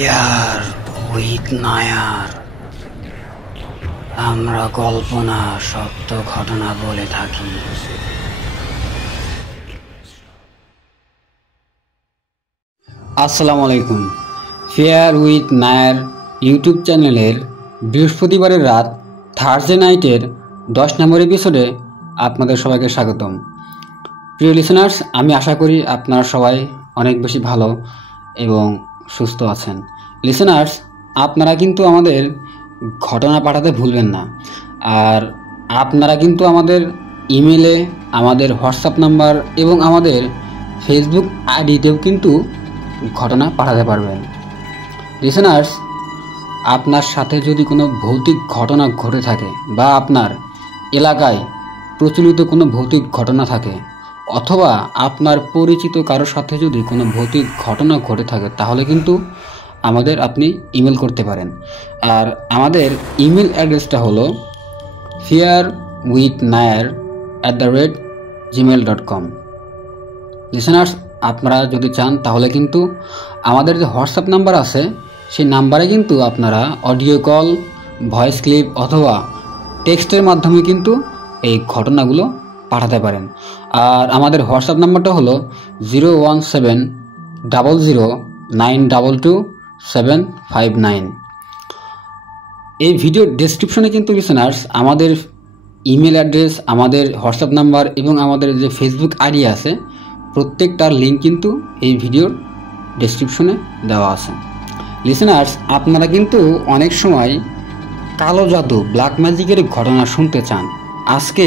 Fear with Nair. আমরা কল্পনা সত্য ঘটনা বলে থাকি। আসসালামু আলাইকুম। ফিয়ার উইথ নায়ার ইউটিউব চ্যানেলের বৃহস্পতিবারের রাত থার্সডে নাইটের 10 নম্বর এপিসোডে আপনাদের সবাইকে স্বাগতম। প্রিয় লিসেনার্স, আমি আশা করি আপনারা সবাই অনেক বেশি ভালো এবং সুস্থ আছেন। লিসেনার্স, আপনারা কিন্তু আমাদের ঘটনা পাঠাতে ভুলবেন না। আর আপনারা কিন্তু আমাদের ইমেলে, আমাদের হোয়াটসঅ্যাপ নাম্বার এবং আমাদের ফেসবুক আইডিতেও কিন্তু ঘটনা পাঠাতে পারবেন। লিসেনার্স, আপনার সাথে যদি কোনো ভৌতিক ঘটনা ঘটে থাকে বা আপনার এলাকায় প্রচলিত কোনো ভৌতিক ঘটনা থাকে অথবা আপনার পরিচিত কারোর সাথে যদি কোনো ভৌতিক ঘটনা ঘটে থাকে তাহলে কিন্তু আমাদের আপনি ইমেল করতে পারেন। আর আমাদের ইমেল অ্যাড্রেসটা হলো fearwithnair@gmail.com। লিসেনার্স, আপনারা যদি চান তাহলে কিন্তু আমাদের যে হোয়াটসঅ্যাপ নাম্বার আছে সেই নাম্বারে কিন্তু আপনারা অডিও কল, ভয়েস ক্লিপ অথবা টেক্সটের মাধ্যমে কিন্তু এই ঘটনাগুলো পাঠাতে পারেন। আর আমাদের হোয়াটসঅ্যাপ নাম্বারটা হলো 01700922759। এই ভিডিও ডেসক্রিপশনে কিন্তু লিসেনার্স আমাদের ইমেল অ্যাড্রেস, আমাদের হোয়াটসঅ্যাপ নাম্বার এবং আমাদের যে ফেসবুক আইডি আছে প্রত্যেকটার লিঙ্ক কিন্তু এই ভিডিওর ডেসক্রিপশনে দেওয়া আছে। লিসেনার্স, আপনারা কিন্তু অনেক সময় কালো জাদু, ব্ল্যাক ম্যাজিকের ঘটনা শুনতে চান। আজকে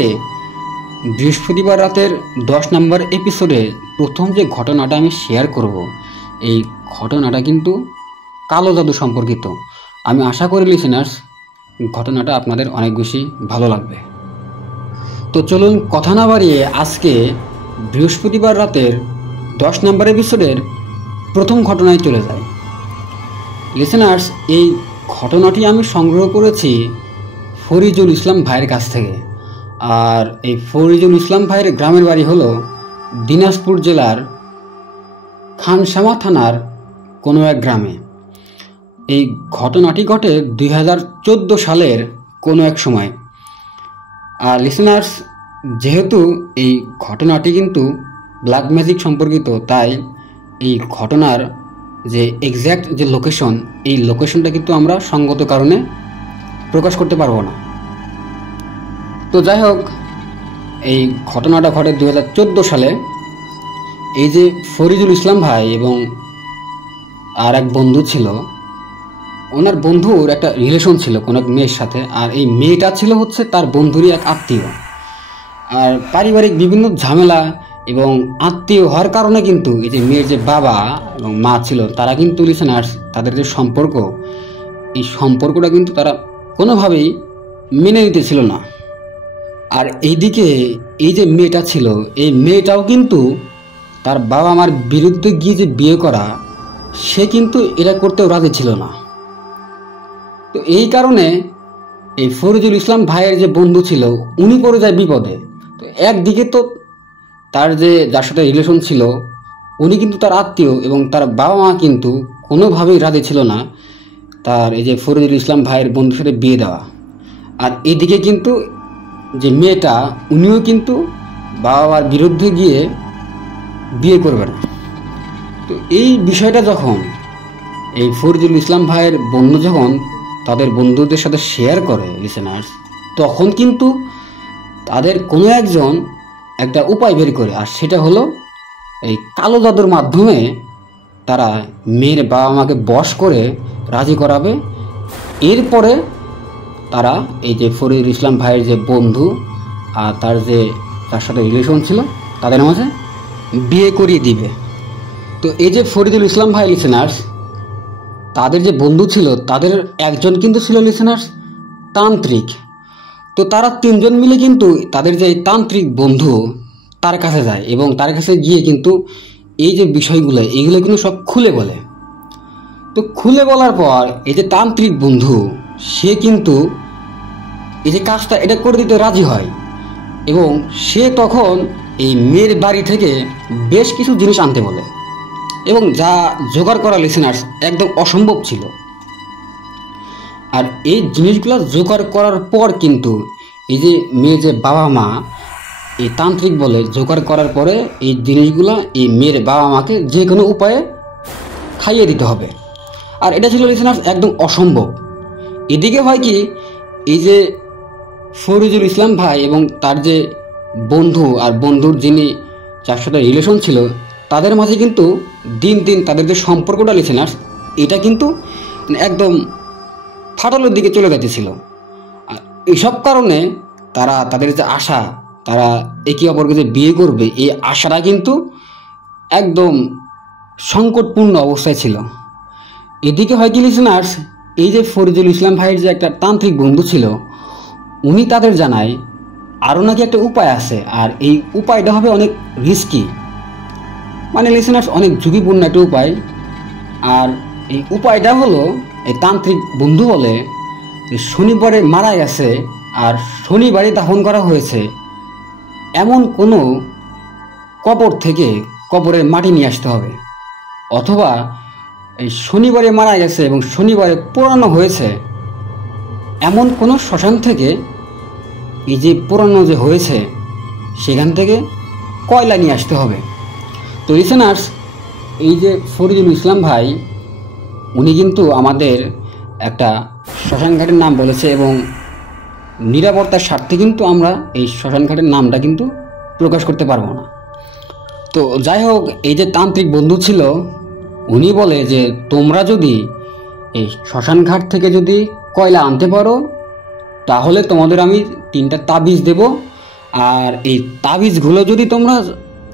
বৃহস্পতিবার রাতের 10 নম্বর এপিসোডে প্রথম যে ঘটনাটা আমি শেয়ার করব, এই ঘটনাটা কিন্তু কালো জাদু সম্পর্কিত। আমি আশা করি লিসেনার্স ঘটনাটা আপনাদের অনেক বেশি ভালো লাগবে। তো চলুন কথা না বাড়িয়ে আজকে বৃহস্পতিবার রাতের 10 নম্বর এপিসোডের প্রথম ঘটনায় চলে যাই। লিসেনার্স, এই ঘটনাটি আমি সংগ্রহ করেছি ফরিদুল ইসলাম ভাইয়ের কাছ থেকে। আর এই ফরিদুল ইসলাম ভাইয়ের গ্রামের বাড়ি হলো দিনাজপুর জেলার খানসামা থানার কোনো এক গ্রামে। এই ঘটনাটি ঘটে 2014 সালের কোনো এক সময়। আর লিসেনার্স, যেহেতু এই ঘটনাটি কিন্তু ব্ল্যাক ম্যাজিক সম্পর্কিত, তাই এই ঘটনার যে এক্স্যাক্ট যে লোকেশন, এই লোকেশনটা কিন্তু আমরা সঙ্গত কারণে প্রকাশ করতে পারবো না। তো যাই হোক, এই ঘটনাটা ঘটে 2014 সালে। এই যে ফরিদুল ইসলাম ভাই এবং আর এক বন্ধু ছিল, ওনার বন্ধুর একটা রিলেশন ছিল কোনো এক মেয়ের সাথে। আর এই মেয়েটা ছিল হচ্ছে তার বন্ধুরই এক আত্মীয়। আর পারিবারিক বিভিন্ন ঝামেলা এবং আত্মীয় হওয়ার কারণে কিন্তু এই যে মেয়ের যে বাবা এবং মা ছিল তারা কিন্তু লিসেনার্স তাদের যে সম্পর্ক, এই সম্পর্কটা কিন্তু তারা কোনোভাবেই মেনে নিতেছিল না। আর এইদিকে এই যে মেয়েটা ছিল, এই মেয়েটাও কিন্তু তার বাবা মার বিরুদ্ধে গিয়ে যে বিয়ে করা, সে কিন্তু এটা করতেও রাজি ছিল না। তো এই কারণে এই ফরিদুল ইসলাম ভাইয়ের যে বন্ধু ছিল উনি পড়ে যায় বিপদে। তো একদিকে তো তার যে যার সাথে রিলেশন ছিল উনি কিন্তু তার আত্মীয় এবং তার বাবা মা কিন্তু কোনোভাবেই রাজি ছিল না তার এই যে ফরিদুল ইসলাম ভাইয়ের বন্ধুর সাথে বিয়ে দেওয়া। আর এদিকে কিন্তু যে মেয়েটা উনিও কিন্তু বাবা মার বিরুদ্ধে গিয়ে বিয়ে করবে না। তো এই বিষয়টা যখন এই ফরিদুল ইসলাম ভাইয়ের বন্ধু যখন তাদের বন্ধুদের সাথে শেয়ার করে লিসেনার্স, তখন কিন্তু তাদের কোনো একজন একটা উপায় বের করে। আর সেটা হলো এই কালো জাদুর মাধ্যমে তারা মেয়ের বাবা মাকে বশ করে রাজি করাবে। এরপরে তারা এই যে ফরিদুল ইসলাম ভাইয়ের যে বন্ধু আর তার যে তার সাথে রিলেশন ছিল তাদের মাঝে বিয়ে করিয়ে দিবে। তো এই যে ফরিদুল ইসলাম ভাই লিসেনার্স, তাদের যে বন্ধু ছিল তাদের একজন কিন্তু ছিল লিসেনার্স তান্ত্রিক। তো তারা 3 জন মিলে কিন্তু তাদের যে তান্ত্রিক বন্ধু তার কাছে যায় এবং তার কাছে গিয়ে কিন্তু এই যে বিষয়গুলো এইগুলো কিন্তু সব খুলে বলে। তো খুলে বলার পর এই যে তান্ত্রিক বন্ধু সে কিন্তু এই যে কাজটা এটা করে দিতে রাজি হয় এবং সে তখন এই মেয়ের বাড়ি থেকে বেশ কিছু জিনিস আনতে বলে। এবং যা জোগাড় করা লিসেনার্স একদম অসম্ভব ছিল। আর এই জিনিসগুলো জোগাড় করার পর কিন্তু এই যে মেয়ে যে বাবা মা এই তান্ত্রিক বলে জোগাড় করার পরে এই জিনিসগুলো এই মেয়ের বাবা মাকে যে কোনো উপায়ে খাইয়ে দিতে হবে। আর এটা ছিল লিসেনার্স একদম অসম্ভব। এদিকে হয় কি, এই যে ফরিদুল ইসলাম ভাই এবং তার যে বন্ধু আর বন্ধুর যিনি যার সাথে রিলেশন ছিল তাদের মাঝে কিন্তু দিন দিন তাদের যে সম্পর্কটা লিসেনার্স এটা কিন্তু একদম ফাটলের দিকে চলে যাচ্ছিল। আর এইসব কারণে তারা তাদের যে আশা, তারা একে অপরকে যে বিয়ে করবে, এই আশাটা কিন্তু একদম সংকটপূর্ণ অবস্থায় ছিল। এদিকে হয় কি লিসেনার্স, এই যে ফরিদুল ইসলাম ভাইয়ের যে একটা তান্ত্রিক বন্ধু ছিল উনি তাদের জানায় আরও নাকি একটা উপায় আছে, আর এই উপায়টা হবে অনেক রিস্কি, মানে লিসেনার্স অনেক ঝুঁকিপূর্ণ একটা উপায়। আর এই উপায়টা হলো, এই তান্ত্রিক বন্ধু বলে শনিবারে মারা গেছে আর শনিবারে দাফন করা হয়েছে এমন কোনো কবর থেকে কবরের মাটি নিয়ে আসতে হবে, অথবা এই শনিবারে মারা গেছে এবং শনিবারে পোড়ানো হয়েছে এমন কোনো শ্মশান থেকে এই যে পোড়ানো যে হয়েছে সেখান থেকে কয়লা নিয়ে আসতে হবে। তো লিসেনার্স, এই যে ফরিদুল ইসলাম ভাই উনি কিন্তু আমাদের একটা শ্মশানঘাটের নাম বলেছে এবং নিরাপত্তার স্বার্থে কিন্তু আমরা এই শ্মশানঘাটের নামটা কিন্তু প্রকাশ করতে পারবো না। তো যাই হোক, এই যে তান্ত্রিক বন্ধু ছিল উনি বলে যে তোমরা যদি এই শ্মশানঘাট থেকে যদি কয়লা আনতে পারো তাহলে তোমাদের আমি 3টা তাবিজ দেব, আর এই তাবিজগুলো যদি তোমরা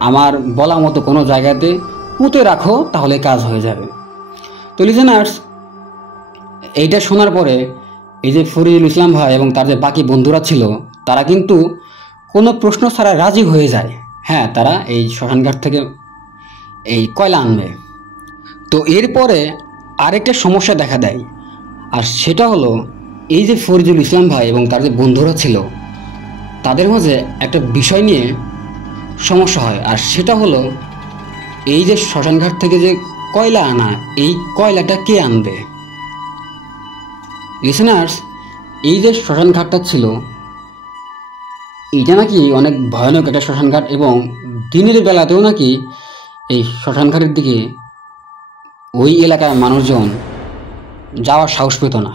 আমার বলা মতো কোনো জায়গাতে পুঁতে রাখো তাহলে কাজ হয়ে যাবে। তো লিসেনার্স, এইটা শোনার পরে এই যে ফরিদুল ইসলাম ভাই এবং তার যে বাকি বন্ধুরা ছিল তারা কিন্তু কোনো প্রশ্ন ছাড়া রাজি হয়ে যায়। হ্যাঁ, তারা এই শ্মশানঘাট থেকে এই কয়লা আনবে। তো এরপরে আরেকটা সমস্যা দেখা দেয়, আর সেটা হলো এই যে ফরিদুল ইসলাম ভাই এবং তার যে বন্ধুরা ছিল তাদের মাঝে একটা বিষয় নিয়ে সমস্যা হয়, আর সেটা হলো এই যে শ্মশানঘাট থেকে যে কয়লা আনা, এই কয়লাটা কে আনবে। লিসেনার্স, এই যে শ্মশানঘাটটা ছিল এইটা নাকি অনেক ভয়ানক একটা শ্মশানঘাট এবং দিনের বেলাতেও নাকি এই শ্মশানঘাটের দিকে ওই এলাকার মানুষজন যাওয়ার সাহস পেত না।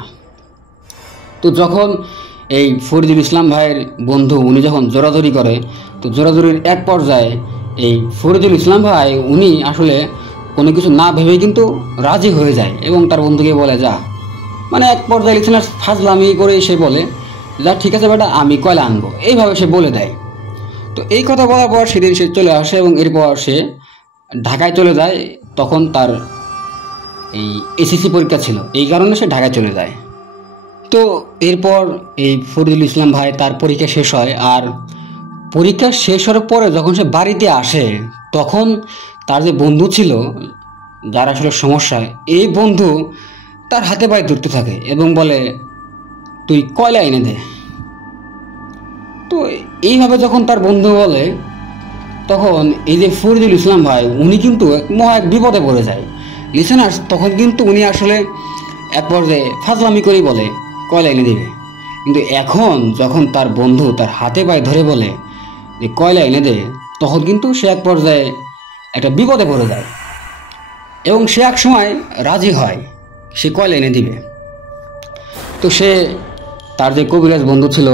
তো যখন এই ফরিদুল ইসলাম ভাইয়ের বন্ধু উনি যখন জোরাজুরি করে, তো জোরাজুরির এক পর্যায়ে এই ফরিদুল ইসলাম ভাই উনি আসলে কোনো কিছু না ভেবেই কিন্তু রাজি হয়ে যায় এবং তার বন্ধুকে বলে যা, মানে এক পর্যায়ে লিসেনার্স ফাজলামি করে সে বলে যা ঠিক আছে বেটা আমি কয়লা আনবো, এইভাবে সে বলে দেয়। তো এই কথা বলার পর সেদিন সে চলে আসে এবং এরপর সে ঢাকায় চলে যায়। তখন তার এই এসএসসি পরীক্ষা ছিল, এই কারণে সে ঢাকায় চলে যায়। তো এরপর এই ফরিদুল ইসলাম ভাই তার পরীক্ষা শেষ হয়, আর পরীক্ষা শেষ হওয়ার পরে যখন সে বাড়িতে আসে তখন তার যে বন্ধু ছিল যার আসলে সমস্যা, এই বন্ধু তার হাতে পায়ে ধরতে থাকে এবং বলে তুই কয়লা এনে দে। তো এইভাবে যখন তার বন্ধু বলে তখন এই যে ফরিদুল ইসলাম ভাই উনি কিন্তু মহা এক বিপদে পড়ে যায়। লিসেনার্স, তখন কিন্তু উনি আসলে এক পর্যায়ে ফাজলামি করেই বলে কয়লা এনে দেবে, কিন্তু এখন যখন তার বন্ধু তার হাতে পায়ে ধরে বলে যে কয়লা এনে দে, তখন কিন্তু সে এক পর্যায়ে একটা বিপদে পড়ে যায় এবং সে এক সময় রাজি হয় সে কয়লা এনে দিবে। তো সে তার যে কবিরাজ বন্ধু ছিল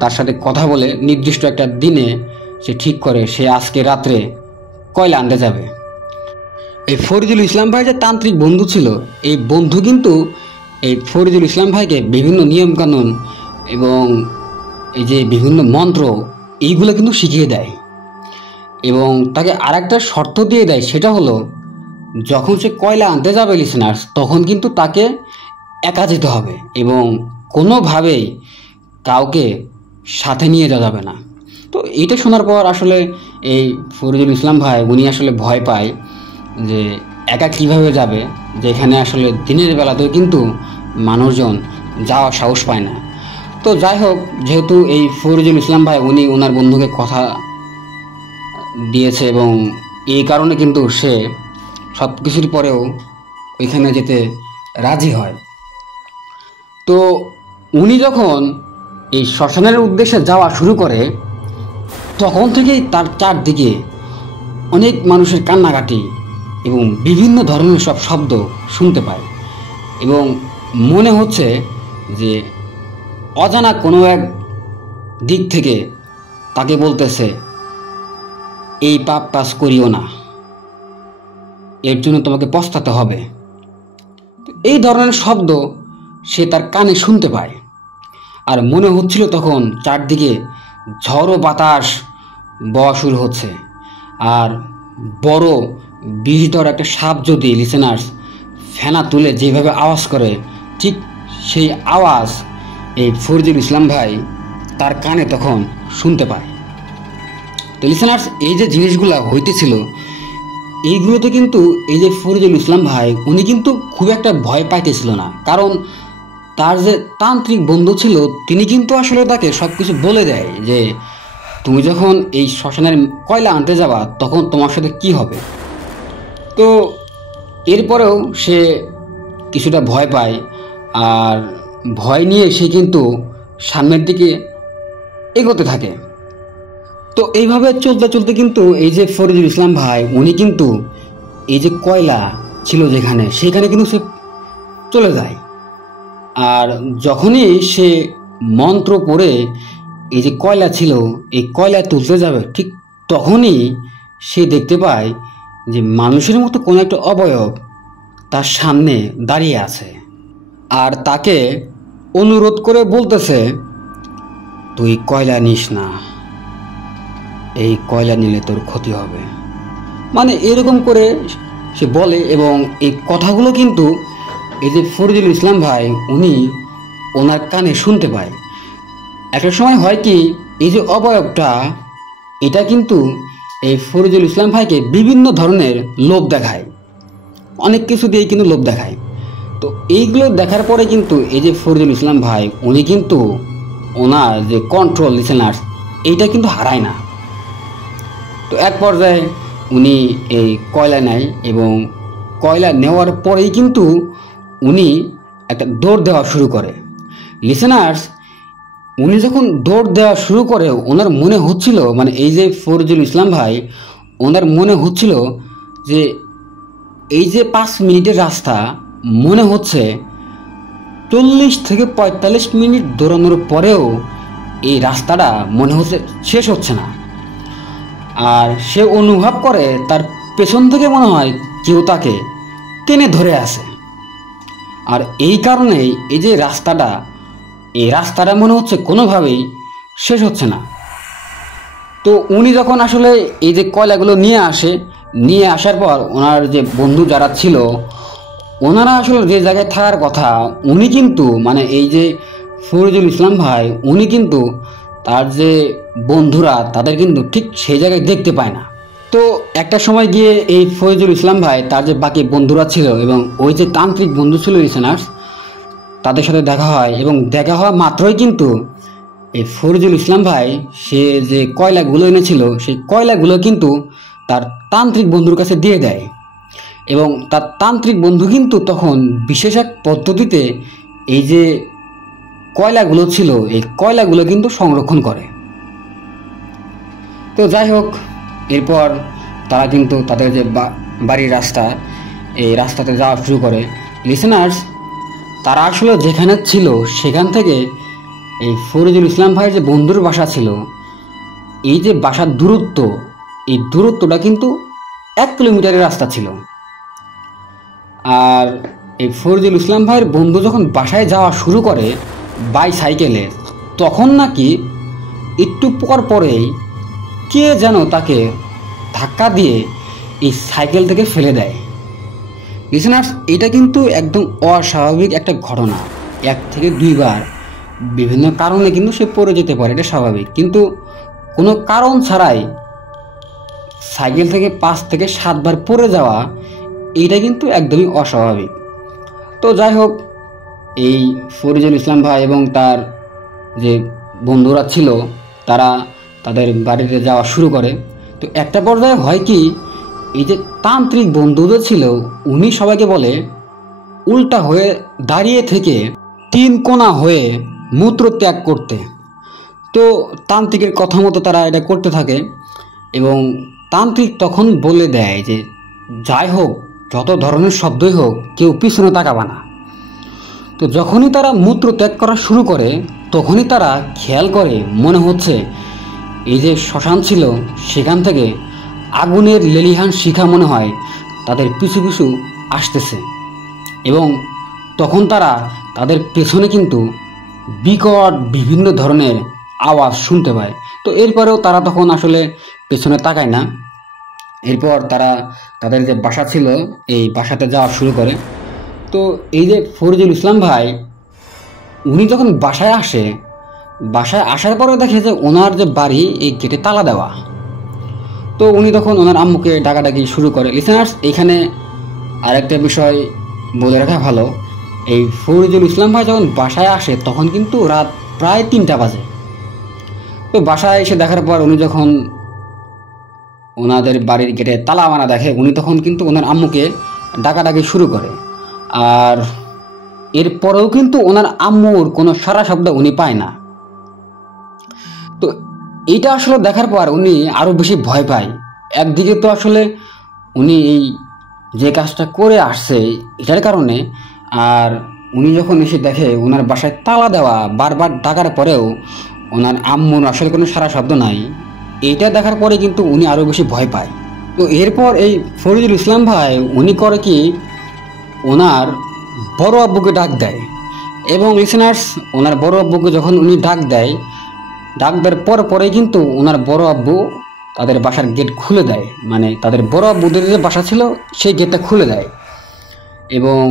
তার সাথে কথা বলে নির্দিষ্ট একটা দিনে সে ঠিক করে সে আজকে রাত্রে কয়লা আনতে যাবে। এই ফরিদুল ইসলাম ভাই যে তান্ত্রিক বন্ধু ছিল, এই বন্ধু কিন্তু এই ফরিদুল ইসলাম ভাইকে বিভিন্ন নিয়মকানুন এবং এই যে বিভিন্ন মন্ত্র এইগুলো কিন্তু শিখিয়ে দেয় এবং তাকে আর একটা শর্ত দিয়ে দেয়, সেটা হলো যখন সে কয়লা আনতে যাবে লিসেনার্স তখন কিন্তু তাকে একা যেতে হবে এবং কোনোভাবেই কাউকে সাথে নিয়ে যাওয়া যাবে না। তো এইটা শোনার পর আসলে এই ফরিদুল ইসলাম ভাই উনি আসলে ভয় পায় যে একা কিভাবে যাবে, যেখানে আসলে দিনের বেলাতেও কিন্তু মানুষজন যাওয়ার সাহস পায় না। তো যাই হোক, যেহেতু এই ফরিদুল ইসলাম ভাই উনি ওনার বন্ধুকে কথা দিয়েছে এবং এই কারণে কিন্তু সে সব কিছুর পরেও ওইখানে যেতে রাজি হয়। তো উনি যখন এই শ্মশানের উদ্দেশ্যে যাওয়া শুরু করে, তখন থেকেই তার চারদিকে অনেক মানুষের কান্নাকাটি এবং বিভিন্ন ধরনের সব শব্দ শুনতে পায়, এবং মনে হচ্ছে যে অজানা কোনো এক দিক থেকে তাকে বলতেছে, এই পাপ কাজ করিও না, এর জন্য তোমাকে পস্তাতে হবে। এই ধরনের শব্দ সে তার কানে শুনতে পায়, আর মনে হচ্ছিল তখন চারদিকে ঝড়ো বাতাস বওয়া শুরু হচ্ছে, আর বড় বিষধর একটা সাপ যদি লিসেনার্স ফেনা তুলে যেভাবে আওয়াজ করে, ঠিক সেই আওয়াজ এই ফরিদুল ইসলাম ভাই তার কানে তখন শুনতে পায়। তো লিসেনার্স, এই যে জিনিসগুলো হইতেছিল, এইগুলোতে কিন্তু এই যে ফরিদুল ইসলাম ভাই উনি কিন্তু খুব একটা ভয় পাইতেছিল না, কারণ তার যে তান্ত্রিক বন্ধু ছিল তিনি কিন্তু আসলে তাকে সব কিছু বলে দেয় যে তুমি যখন এই শ্মশানের কয়লা আনতে যাবা তখন তোমার সাথে কি হবে। তো এরপরেও সে কিছুটা ভয় পায়, আর ভয় নিয়ে সে কিন্তু সামনের দিকে এগোতে থাকে। তো এইভাবে চলতে চলতে কিন্তু এই যে ফরিদুল ইসলাম ভাই উনি কিন্তু এই যে কয়লা ছিল যেখানে, সেখানে কিন্তু সে চলে যায়। আর যখনই সে মন্ত্র পড়ে এই যে কয়লা ছিল এই কয়লা তুলতে যাবে, ঠিক তখনই সে দেখতে পায় যে মানুষের মতো কোনো একটা অবয়ব তার সামনে দাঁড়িয়ে আছে, আর তাকে অনুরোধ করে বলতেছে, তুই কয়লা নিস না, এই কয়লা নিলে তোর ক্ষতি হবে। মানে এরকম করে সে বলে, এবং এই কথাগুলো কিন্তু এই যে ফরিদুল ইসলাম ভাই উনি ওনার কানে শুনতে পায়। একটা সময় হয় কি, এই যে অবয়বটা এটা কিন্তু এই ফরিদুল ইসলাম ভাইকে বিভিন্ন ধরনের লোভ দেখায়, অনেক কিছু দিয়ে কিন্তু লোভ দেখায়। তো এইগুলো দেখার পরে কিন্তু এই যে ফরিদুল ইসলাম ভাই উনি কিন্তু ওনার যে কন্ট্রোল লিসেনার্স এইটা কিন্তু হারায় না। তো এক পর্যায়ে উনি এই কয়লা নেয়, এবং কয়লা নেওয়ার পরেই কিন্তু উনি একটা দৌড় দেওয়া শুরু করে। লিসেনার্স, উনি যখন দৌড় দেওয়া শুরু করে ওনার মনে হচ্ছিল, মানে এই যে ফরিদুল ইসলাম ভাই ওনার মনে হচ্ছিল যে এই যে 5 মিনিটের রাস্তা মনে হচ্ছে 40 থেকে 45 মিনিট দৌড়ানোর পরেও এই রাস্তাটা মনে হচ্ছে শেষ হচ্ছে না। আর সে অনুভব করে তার পেছন থেকে মনে হয় কেউ তাকে টেনে ধরে আসে, আর এই কারণেই এই যে এই রাস্তাটা মনে হচ্ছে কোনোভাবেই শেষ হচ্ছে না। তো উনি যখন আসলে এই যে কয়লাগুলো নিয়ে আসার পর ওনার যে বন্ধু যারা ছিল ওনারা আসলে যে জায়গায় থাকার কথা, উনি কিন্তু মানে এই যে ফরিদুল ইসলাম ভাই উনি কিন্তু তার যে বন্ধুরা তাদের কিন্তু ঠিক সেই জায়গায় দেখতে পায় না। তো একটা সময় গিয়ে এই ফরিদুল ইসলাম ভাই তার যে বাকি বন্ধুরা ছিল এবং ওই যে তান্ত্রিক বন্ধু ছিল লিসেনার্স, তাদের সাথে দেখা হয়, এবং দেখা হওয়া মাত্রই কিন্তু এই ফরিদুল ইসলাম ভাই সে যে কয়লাগুলো এনেছিল সেই কয়লাগুলো কিন্তু তার তান্ত্রিক বন্ধুর কাছে দিয়ে দেয়, এবং তার তান্ত্রিক বন্ধু কিন্তু তখন বিশেষ এক পদ্ধতিতে এই যে কয়লাগুলো ছিল এই কয়লাগুলো কিন্তু সংরক্ষণ করে। তো যাই হোক, এরপর তারা কিন্তু তাদের যে বাড়ির রাস্তা এই রাস্তাতে যাওয়া শুরু করে। লিসেনার্স, তারা আসলে যেখানে ছিল সেখান থেকে এই ফরিদুল ইসলাম ভাইয়ের যে বন্ধুর বাসা ছিল এই যে বাসার দূরত্ব, এই দূরত্বটা কিন্তু 1 কিলোমিটারের রাস্তা ছিল। আর এই ফরিদুল ইসলাম ভাইয়ের বন্ধু যখন বাসায় যাওয়া শুরু করে বাইসাইকেলে, তখন নাকি একটু পরেই কে যেন তাকে ধাক্কা দিয়ে এই সাইকেল থেকে ফেলে দেয়। লিসেনার্স, এটা কিন্তু একদম অস্বাভাবিক একটা ঘটনা। 1 থেকে 2 বার বিভিন্ন কারণে কিন্তু সে পড়ে যেতে পারে, এটা স্বাভাবিক, কিন্তু কোনো কারণ ছাড়াই সাইকেল থেকে 5 থেকে 7 বার পড়ে যাওয়া এইটা কিন্তু একদমই অস্বাভাবিক। তো যাই হোক, এই ফরিদুল ইসলাম ভাই এবং তার যে বন্ধুরা ছিল তারা তাদের বাড়িতে যাওয়া শুরু করে। তো একটা পর্যায়ে হয় কি, এই যে তান্ত্রিক বন্ধুদের ছিল, উনি সবাইকে বলে উল্টা হয়ে দাঁড়িয়ে থেকে 3 কোণা হয়ে মূত্র ত্যাগ করতে। তো তান্ত্রিকের কথা মতো তারা এটা করতে থাকে এবং তান্ত্রিক তখন বলে দেয় যে যাই হোক, যত ধরনের শব্দই হোক, কেউ পিছনে তাকাবে না। তো যখনই তারা মূত্র ত্যাগ করা শুরু করে তখনই তারা খেয়াল করে মনে হচ্ছে এই যে শ্মশান ছিল সেখান থেকে আগুনের লেলিহান শিখা মনে হয় তাদের পিছু পিছু আসতেছে এবং তখন তারা তাদের পেছনে কিন্তু বিকট বিভিন্ন ধরনের আওয়াজ শুনতে পায়। তো এরপরেও তারা তখন আসলে পেছনে তাকায় না। এরপর তারা তাদের যে বাসা ছিল এই বাসাতে যাওয়া শুরু করে। তো এই যে ফরিদুল ইসলাম ভাই, উনি যখন বাসায় আসে, বাসায় আসার পরে দেখে যে ওনার যে বাড়ি এই গেটে তালা দেওয়া। তো উনি তখন ওনার আম্মুকে ডাকাডাকি শুরু করে। লিসেনার্স, এখানে আরেকটা বিষয় বলে রাখা ভালো, এই ফরিদুল ইসলাম ভাই যখন বাসায় আসে তখন কিন্তু রাত প্রায় 3টা বাজে। তো বাসায় এসে দেখার পর উনি যখন ওনাদের বাড়ির গেটে তালা মারা দেখে, উনি তখন কিন্তু ওনার আম্মুকে ডাকাডাকি শুরু করে। আর এরপরেও কিন্তু ওনার আম্মুর কোনো সারা শব্দ উনি পায় না। তো এইটা আসলে দেখার পর উনি আরও বেশি ভয় পায়। একদিকে তো আসলে উনি এই যে কাজটা করে আসছে এটার কারণে, আর উনি যখন এসে দেখে ওনার বাসায় তালা দেওয়া, বারবার ডাকার পরেও ওনার আম্মুর আসলে কোনো সারা শব্দ নাই, এইটা দেখার পরে কিন্তু উনি আরও বেশি ভয় পায়। তো এরপর এই ফরিদুল ইসলাম ভাই উনি করে কি, ওনার বড় আব্বুকে ডাক দেয়। এবং লিসেনার্স, ওনার বড় আব্বুকে যখন উনি ডাক দেওয়ার পরে কিন্তু ওনার বড় আব্বু তাদের বাসার গেট খুলে দেয়, মানে তাদের বড় আব্বুদের যে বাসা ছিল সেই গেটটা খুলে দেয়। এবং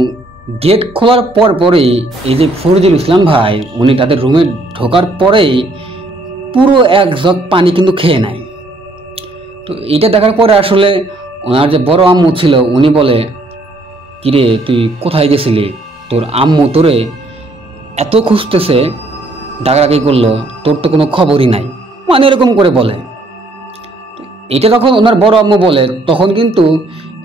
গেট খোলার পরেই এই যে ফরিদুল ইসলাম ভাই উনি তাদের রুমে ঢোকার পরেই পুরো 1 জগ পানি কিন্তু খেয়ে নেয়। তো এইটা দেখার পরে আসলে ওনার যে বড় আম্মু ছিল উনি বলে, কিরে তুই কোথায় গেছিলি, তোর আম্মু তোরে এত খুঁজতেছে, ডাকাডাকি করলো, তোর তো কোনো খবরই নাই, মানে এরকম করে বলে। এটা যখন ওনার বড় আম্মু বলে তখন কিন্তু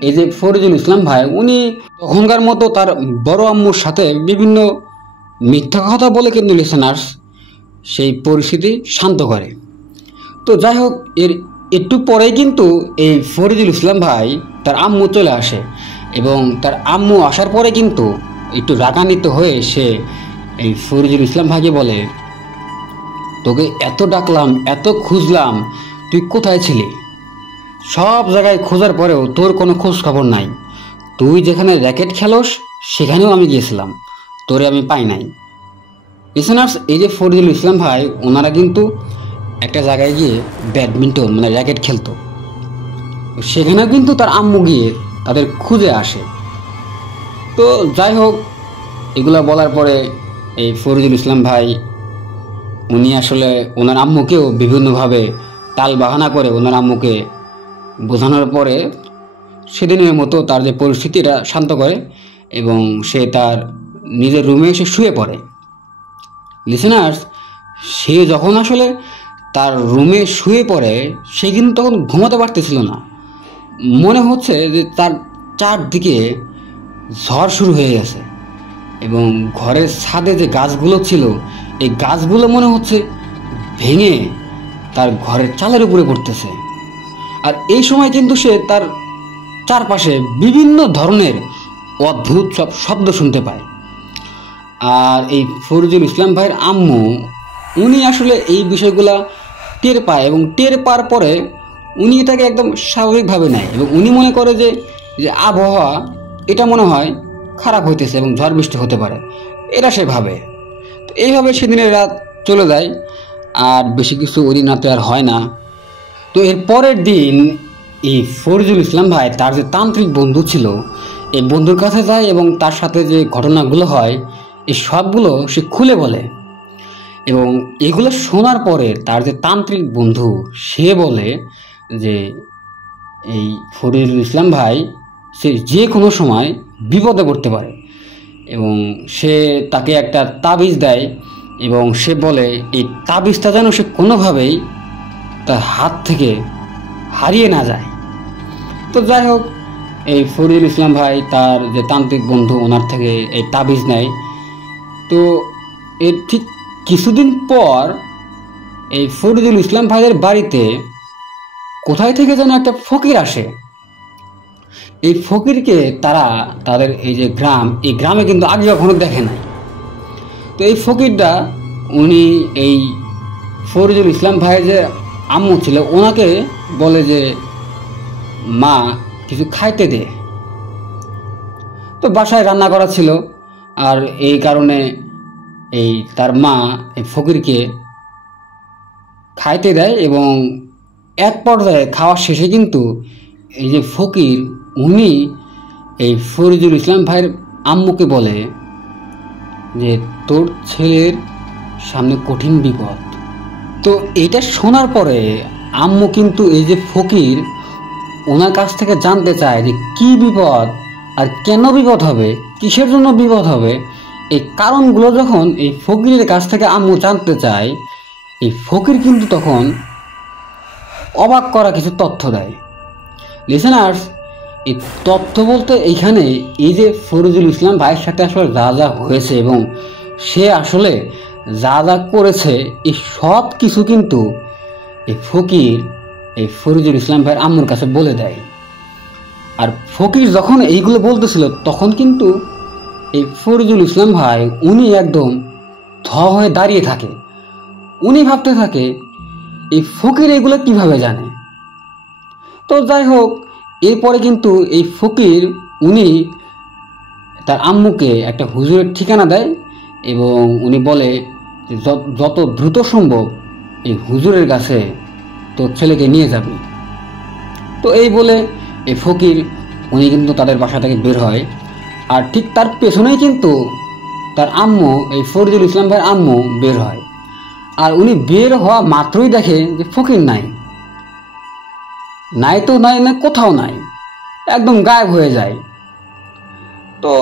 এই যে ফরিদুল ইসলাম ভাই উনি তখনকার মতো তার বড় আম্মুর সাথে বিভিন্ন মিথ্যা কথা বলে কিন্তু লিসেনার্স সেই পরিস্থিতি শান্ত করে। তো যাই হোক, এর একটু পরেই কিন্তু এই ফরিদুল ইসলাম ভাই তার আম্মু চলে আসে এবং তার আম্মু আসার পরে কিন্তু একটু রাগান্বিত হয়ে সে এই ফরিদুল ইসলাম ভাইকে বলে, তোকে এত ডাকলাম, এত খুঁজলাম, তুই কোথায় ছিলি? সব জায়গায় খোঁজার পরেও তোর কোনো খোঁজ খবর নাই। তুই যেখানে র্যাকেট খেলোস সেখানেও আমি গিয়েছিলাম, তোরে আমি পাই নাই। লিসেনার্স, এই যে ফরিদুল ইসলাম ভাই ওনারা কিন্তু একটা জায়গায় গিয়ে ব্যাডমিন্টন মানে র্যাকেট খেলতো, সেখানেও কিন্তু তার আম্মু গিয়ে তাদের খুঁজে আসে। তো যাই হোক, এগুলো বলার পরে এই ফরিদুল ইসলাম ভাই উনি আসলে ওনার আম্মুকেও বিভিন্নভাবে টাল বাহানা করে ওনার আম্মুকে বোঝানোর পরে সেদিনের মতো তার যে পরিস্থিতি এটা শান্ত করে এবং সে তার নিজের রুমে এসে শুয়ে পড়ে। লিসেনার্স, সে যখন আসলে তার রুমে শুয়ে পড়ে সে কিন্তু তখন ঘুমাতে পারতেছিল না। মনে হচ্ছে যে তার চারদিকে ঝড় শুরু হয়ে গেছে এবং ঘরের ছাদে যে গাছগুলো ছিল এই গাছগুলো মনে হচ্ছে ভেঙে তার ঘরের চালের উপরে পড়তেছে। আর এই সময় কিন্তু সে তার চারপাশে বিভিন্ন ধরনের অদ্ভুত সব শব্দ শুনতে পায়। আর এই ফরিদুল ইসলাম ভাইয়ের আম্মু উনি আসলে এই বিষয়গুলা টের পায় এবং টের পাওয়ার পরে উনি এটাকে একদম স্বাভাবিকভাবে নেয় এবং উনি মনে করে যে আবহাওয়া এটা মনে হয় খারাপ হইতেছে এবং ঝড় বৃষ্টি হতে পারে, এটা সে ভাবে। তো এইভাবে সেদিনের রাত চলে যায়, আর বেশি কিছু ওই দিন রাতে আর হয় না। তো এর পরের দিন এই ফরিদুল ইসলাম ভাই তার যে তান্ত্রিক বন্ধু ছিল এই বন্ধুর কাছে যায় এবং তার সাথে যে ঘটনাগুলো হয় এই সবগুলো সে খুলে বলে। এবং এগুলো শোনার পরে তার যে তান্ত্রিক বন্ধু সে বলে যে এই ফরিদুল ইসলাম ভাই সে যে কোনো সময় বিপদে পড়তে পারে এবং সে তাকে একটা তাবিজ দেয় এবং সে বলে এই তাবিজটা যেন সে কোনোভাবেই তার হাত থেকে হারিয়ে না যায়। তো যাই হোক, এই ফরিদুল ইসলাম ভাই তার যে তান্ত্রিক বন্ধু ওনার থেকে এই তাবিজ নেয়। তো এর ঠিক কিছুদিন পর এই ফরিদুল ইসলাম ভাইয়ের বাড়িতে কোথায় থেকে যেন একটা ফকির আসে। এই ফকিরকে তারা তাদের এই যে গ্রাম, এই গ্রামে কিন্তু আগে কখনো দেখে নাই। তো এই ফকিরটা উনি এই ফরিদুল ইসলাম ভাইয়ের যে আম্মু ছিল ওনাকে বলে যে মা কিছু খাইতে দে। তো বাসায় রান্না করা ছিল, আর এই কারণে এই তার মা এই ফকিরকে খাইতে দেয়। এবং এক পর্যায়ে খাওয়া শেষে কিন্তু এই যে ফকির উনি এই ফরিদুল ইসলাম ভাইয়ের আম্মুকে বলে যে তোর ছেলের সামনে কঠিন বিপদ। তো এটা শোনার পরে আম্মু কিন্তু এই যে ফকির ওনার কাছ থেকে জানতে চায় যে কি বিপদ আর কেন বিপদ হবে, কিসের জন্য বিপদ হবে। এই কারণগুলো যখন এই ফকিরের কাছ থেকে আম্মু জানতে চায়, এই ফকির কিন্তু তখন অবাক করা কিছু তথ্য দেয়। লিসেনার্স, এই তথ্য বলতে এইখানে এই যে ফরিদুল ইসলাম ভাইয়ের সাথে আসলে যা যা হয়েছে এবং সে আসলে যা যা করেছে, এই সব কিছু কিন্তু এই ফকির এই ফরিদুল ইসলাম ভাইয়ের আম্মুর কাছে বলে দেয়। আর ফকির যখন এইগুলো বলতেছিল তখন কিন্তু এই ফরিদুল ইসলাম ভাই উনি একদম থ হয়ে দাঁড়িয়ে থাকে। উনি ভাবতে থাকে এই ফকির এগুলো কিভাবে জানে। তো যাই হোক, এরপরে কিন্তু এই ফকির উনি তার আম্মুকে একটা হুজুরের ঠিকানা দেয় এবং উনি বলে যে যত দ্রুত সম্ভব এই হুজুরের কাছে তোর ছেলেকে নিয়ে যাবি। তো এই বলে এই ফকির উনি কিন্তু তাদের বাসা থেকে বের হয়। আর ঠিক তার পেছনেই কিন্তু তার আম্মু এই ফরিদুল ইসলাম ভাইয়ের আম্মু বের হয়। আর উনি বের হওয়া মাত্রই দেখে যে ফকির নাই, নাই তো নাই, না কোথাও নাই, একদম গায়েব হয়ে যায়। তো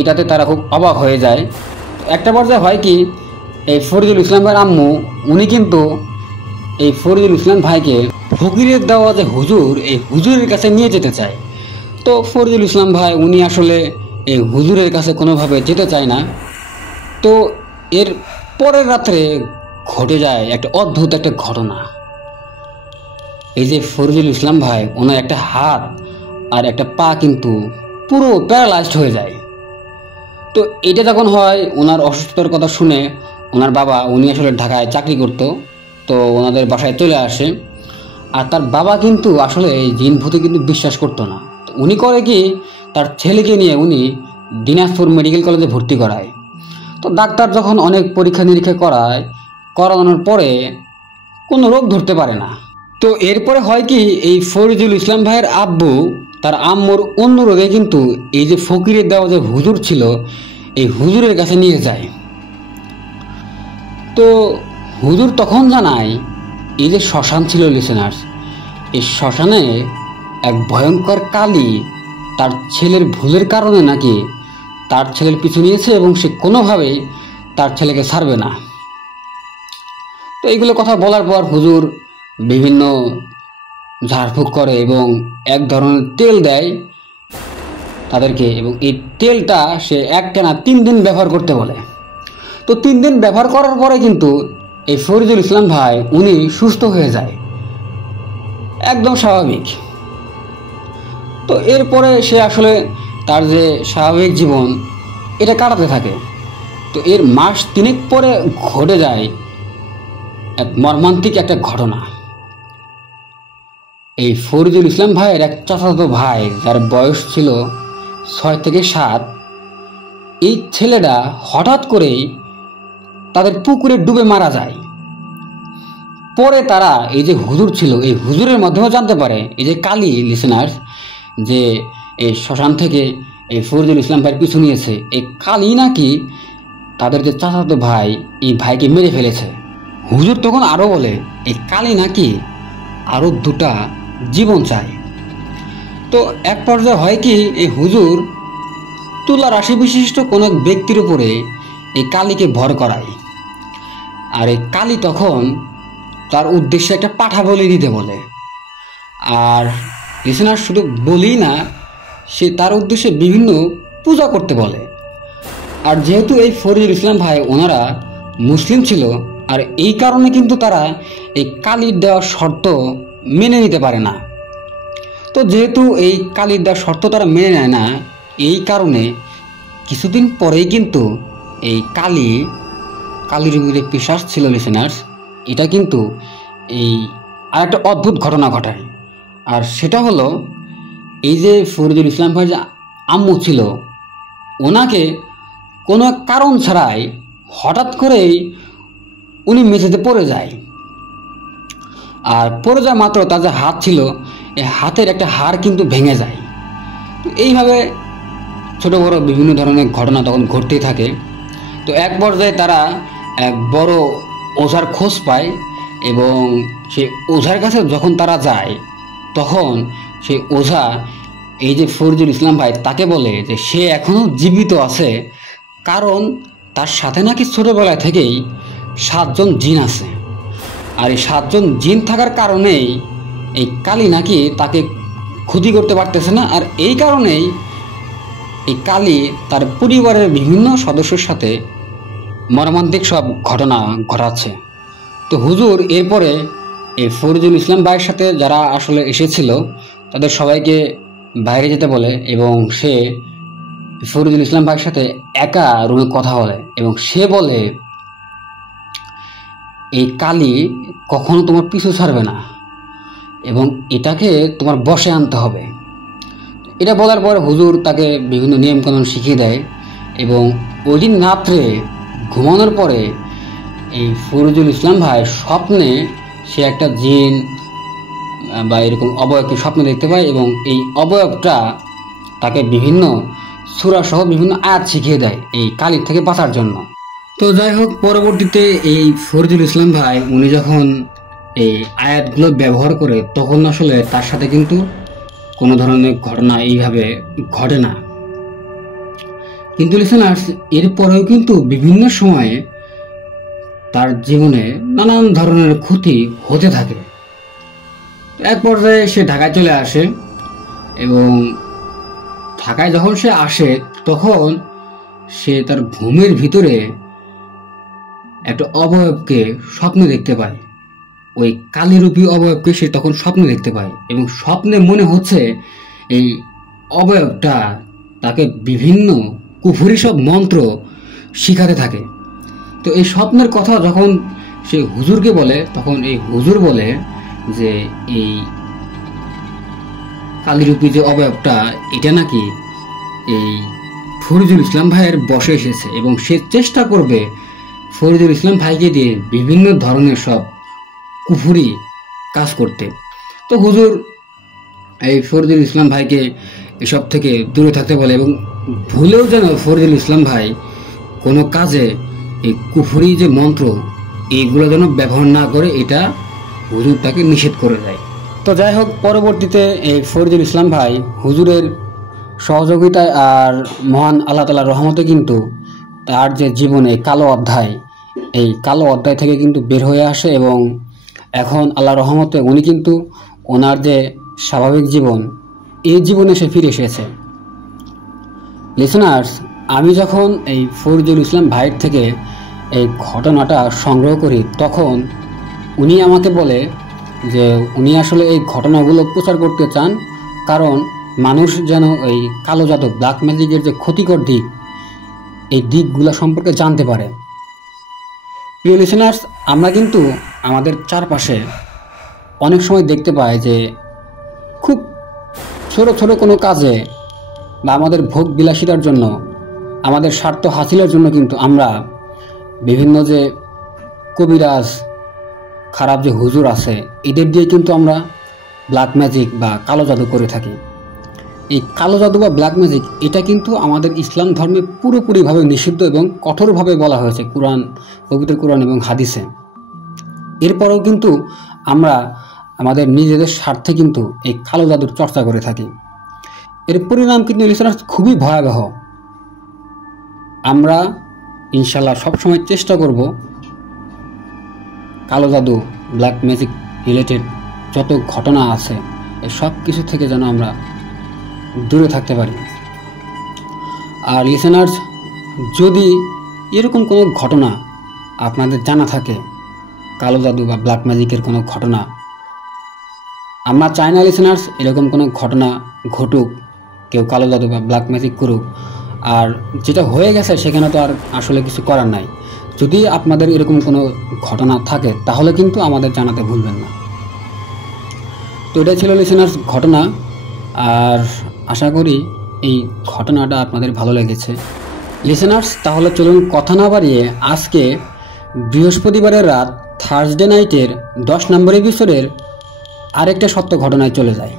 এটাতে তারা খুব অবাক হয়ে যায়। একটা পর্যায়ে হয় কি, এই ফরিদুল ইসলাম ভাইয়ের আম্মু উনি কিন্তু এই ফরিদুল ইসলাম ভাইকে ফকিরের দেওয়া যে হুজুর, এই হুজুরের কাছে নিয়ে যেতে চায়। তো ফরিদুল ইসলাম ভাই উনি আসলে এই হুজুরের কাছে কোনোভাবে যেতে চায় না। তো এর পরের রাত্রে ঘটে যায় একটা অদ্ভুত একটা ঘটনা। এই যে ফরিদুল ইসলাম ভাই ওনার একটা হাত আর একটা পা কিন্তু পুরো প্যারালাইজড হয়ে যায়। তো এটা যখন হয়, ওনার অসুস্থতার কথা শুনে ওনার বাবা, উনি আসলে ঢাকায় চাকরি করত, তো ওনাদের বাসায় চলে আসে। আর তার বাবা কিন্তু আসলে এই জিন ভূতে কিন্তু বিশ্বাস করতো না। তো উনি করে কি, তার ছেলেকে নিয়ে উনি দিনাজপুর মেডিকেল কলেজে ভর্তি করায়। তো ডাক্তার যখন অনেক পরীক্ষা নিরীক্ষা করানোর পরে কোনো রোগ ধরতে পারে না। তো এরপরে হয় কি, এই ফরিদুল ইসলাম ভাইয়ের আব্বু তার আম্মুর অনুরোধে কিন্তু এই যে ফকিরের দেওয়া যে হুজুর ছিল, এই হুজুরের কাছে নিয়ে যায়। তো হুজুর তখন জানায় এই যে শ্মশান ছিল লিসেনার্স, এই শ্মশানে এক ভয়ঙ্কর কালী তার ছেলের ভুলের কারণে নাকি তার ছেলের পিছু নিয়েছে এবং সে কোনোভাবেই তার ছেলেকে ছাড়বে না। তো এইগুলো কথা বলার পর হুজুর বিভিন্ন ঝাড়ফুঁক করে এবং এক ধরনের তেল দেয় তাদেরকে, এবং এই তেলটা সে একটানা 3 দিন ব্যবহার করতে বলে। তো 3 দিন ব্যবহার করার পরে কিন্তু এই ফরিদুল ইসলাম ভাই উনি সুস্থ হয়ে যায়, একদম স্বাভাবিক। তো এরপরে সে আসলে তার যে স্বাভাবিক জীবন এটা কাটাতে থাকে। তো এর মাস 3 পরে ঘটে যায় এক মর্মান্তিক একটা ঘটনা। এই ফরিদুল ইসলাম ভাইয়ের এক চাচাতো ভাই, যার বয়স ছিল 6 থেকে 7, এই ছেলেটা হঠাৎ করেই তাদের পুকুরে ডুবে মারা যায়। পরে তারা এই যে হুজুর ছিল, এই হুজুরের মাধ্যমে জানতে পারে এই যে কালী লিসেনার্স, যে এই শ্মশান থেকে এই ফরিদুল ইসলাম ভাইয়ের পিছু নিয়েছে, এই কালী নাকি তাদের যে চাচাতো ভাই, এই ভাইকে মেরে ফেলেছে। হুজুর তখন আরও বলে এই কালী নাকি আরও 2টা জীবন চায়। তো এক পর্যায়ে হয় কি, এই হুজুর তুলা রাশি বিশিষ্ট কোনো এক ব্যক্তির উপরে এই কালীকে ভর করায়। আর এই কালী তখন তার উদ্দেশ্যে একটা পাঠা বলি দিতে বলে। আর লিসেনার শুধু বলেই না, সে তার উদ্দেশ্যে বিভিন্ন পূজা করতে বলে। আর যেহেতু এই ফরিদুল ইসলাম ভাই ওনারা মুসলিম ছিল, আর এই কারণে কিন্তু তারা এই কালির দেওয়া শর্ত মেনে নিতে পারে না। তো যেহেতু এই কালির দেওয়া শর্ত তারা মেনে নেয় না, এই কারণে কিছুদিন পরেই কিন্তু এই কালির যে পিশাচ ছিল লিসেনার্স, এটা কিন্তু এই আরেকটা অদ্ভুত ঘটনা ঘটায়। আর সেটা হলো, এই যে ফরিদুল ইসলাম ভাই যে আম্মু ছিল, ওনাকে কোনো কারণ ছাড়াই হঠাৎ করেই উনি মেঝেতে পড়ে যায়। আর পড়ে যাওয়া মাত্র তার যে হাত ছিল, এই হাতের একটা হাড় কিন্তু ভেঙে যায়। তো এইভাবে ছোটো বড়ো বিভিন্ন ধরনের ঘটনা তখন ঘটতেই থাকে। তো এক পর্যায়ে তারা এক বড় ওঝার খোঁজ পায়, এবং সেই ওঝার কাছে যখন তারা যায়, তখন সেই ওঝা এই যে ফরিদুল ইসলাম ভাই তাকে বলে যে সে এখনও জীবিত আছে, কারণ তার সাথে নাকি ছোটোবেলা থেকেই 7 জন জিন আছে। আর এই 7 জন জিন থাকার কারণেই এই কালী নাকি তাকে ক্ষতি করতে পারতেছে না। আর এই কারণেই এই কালী তার পরিবারের বিভিন্ন সদস্যের সাথে মর্মান্তিক সব ঘটনা ঘটাচ্ছে। তো হুজুর এরপরে এই ফরিদুল ইসলাম ভাইয়ের সাথে যারা আসলে এসেছিল তাদের সবাইকে বাইরে যেতে বলে, এবং সে ফরিদুল ইসলাম ভাইয়ের সাথে একা রুমে কথা বলে, এবং সে বলে এই কালী কখনো তোমার পিছু ছাড়বে না, এবং এটাকে তোমার বশে আনতে হবে। এটা বলার পর হুজুর তাকে বিভিন্ন নিয়মকানুন শিখিয়ে দেয়, এবং ওই দিন রাত্রে ঘুমানোর পরে এই ফরিদুল ইসলাম ভাই স্বপ্নে সে একটা জিন বা এরকম অবয়বকে স্বপ্ন দেখতে পায়, এবং এই অবয়বটা তাকে বিভিন্ন সূরা সহ বিভিন্ন আয়াত শিখিয়ে দেয় এই কালির থেকে বাঁচার জন্য। তো যাই হোক, পরবর্তীতে এই ফরিদুল ইসলাম ভাই উনি যখন এই আয়াতগুলো ব্যবহার করে, তখন আসলে তার সাথে কিন্তু কোনো ধরনের ঘটনা এইভাবে ঘটে না। কিন্তু লিসেনার্স, এরপরেও কিন্তু বিভিন্ন সময়ে তার জীবনে নানান ধরনের ক্ষতি হতে থাকে। এক পর্যায়ে সে ঢাকায় চলে আসে, এবং ঢাকায় যখন সে আসে তখন সে তার ঘুমের ভিতরে একটা অবয়বকে স্বপ্নে দেখতে পায়। ওই কালীরূপী অবয়বকে সে তখন স্বপ্নে দেখতে পায়, এবং স্বপ্নে মনে হচ্ছে এই অবয়বটা তাকে বিভিন্ন কুফরি সব মন্ত্র শিখাতে থাকে। তো এই স্বপ্নের কথা যখন সে হুজুরকে বলে, তখন এই হুজুর বলে যে এই কালীরূপী যে অবয়বটা, এটা নাকি এই ফরিদুল ইসলাম ভাইয়ের বশে এসেছে, এবং সে চেষ্টা করবে ফরিদুল ইসলাম ভাইকে দিয়ে বিভিন্ন ধরনের সব কুফরি কাজ করতে। তো হুজুর এই ফরিদুল ইসলাম ভাইকে এসব থেকে দূরে থাকতে বলে, এবং ভুলেও যেন ফরিদুল ইসলাম ভাই কোনো কাজে এই কুফরি যে মন্ত্র এইগুলো যেন ব্যবহার না করে, এটা হুজুর তাকে নিষেধ করে দেয়। তো যাই হোক, পরবর্তীতে এই ফরিদুল ইসলাম ভাই হুজুরের সহযোগিতায় আর মহান আল্লাহ তাআলার রহমতে কিন্তু তার যে জীবনে কালো অধ্যায়, এই কালো অধ্যায় থেকে কিন্তু বের হয়ে আসে, এবং এখন আল্লাহর রহমতে উনি কিন্তু ওনার যে স্বাভাবিক জীবন, এই জীবনে সে ফিরে এসেছে। লিসেনার্স, আমি যখন এই ফরিদুল ইসলাম ভাইয়ের থেকে এই ঘটনাটা সংগ্রহ করি, তখন উনি আমাকে বলে যে উনি আসলে এই ঘটনাগুলো প্রচার করতে চান, কারণ মানুষ যেন এই কালো জাদু, ব্ল্যাক ম্যাজিকের যে ক্ষতিকর দিক, এই দিকগুলো সম্পর্কে জানতে পারে। প্রিয় লিসেনার্স, আমরা কিন্তু আমাদের চারপাশে অনেক সময় দেখতে পাই যে খুব ছোট ছোট কোনো কাজে বা আমাদের ভোগ বিলাসিতার জন্য, আমাদের স্বার্থ হাসিলের জন্য কিন্তু আমরা বিভিন্ন যে কবিরাজ, খারাপ যে হুজুর আছে, এদের দিয়ে কিন্তু আমরা ব্ল্যাক ম্যাজিক বা কালো জাদু করে থাকি। এই কালো জাদু বা ব্ল্যাক ম্যাজিক, এটা কিন্তু আমাদের ইসলাম ধর্মে পুরোপুরিভাবে নিষিদ্ধ এবং কঠোরভাবে বলা হয়েছে কুরআন, পবিত্র কুরআন এবং হাদিসে। এরপরেও কিন্তু আমরা আমাদের নিজেদের স্বার্থে কিন্তু এই কালো জাদুর চর্চা করে থাকি। এর পরিণাম কিন্তু লিসেনার্স খুবই ভয়াবহ। আমরা ইনশাল্লাহ সবসময় চেষ্টা করব কালো জাদু, ব্ল্যাক ম্যাজিক রিলেটেড যত ঘটনা আছে এই সব কিছু থেকে যেন আমরা দূরে থাকতে পারি। আর লিসেনার্স, যদি এরকম কোনো ঘটনা আপনাদের জানা থাকে, কালো জাদু বা ব্ল্যাক ম্যাজিকের কোনো ঘটনা, আমরা চাই না লিসেনার্স এরকম কোনো ঘটনা ঘটুক, কেউ কালো জাদু বা ব্ল্যাক ম্যাজিক করুক। আর যেটা হয়ে গেছে সেখানে তো আর আসলে কিছু করার নাই। যদি আপনাদের এরকম কোনো ঘটনা থাকে তাহলে কিন্তু আমাদের জানাতে ভুলবেন না। তো এটাই ছিল লিসেনার্স ঘটনা। আর আশা করি এই ঘটনাটা আপনাদের ভালো লেগেছে লিসেনার্স। তাহলে চলুন কথা না বাড়িয়ে আজকে বৃহস্পতিবারের রাত থার্সডে নাইটের 10 নম্বর এপিসোডের আরেকটা সত্য ঘটনায় চলে যায়।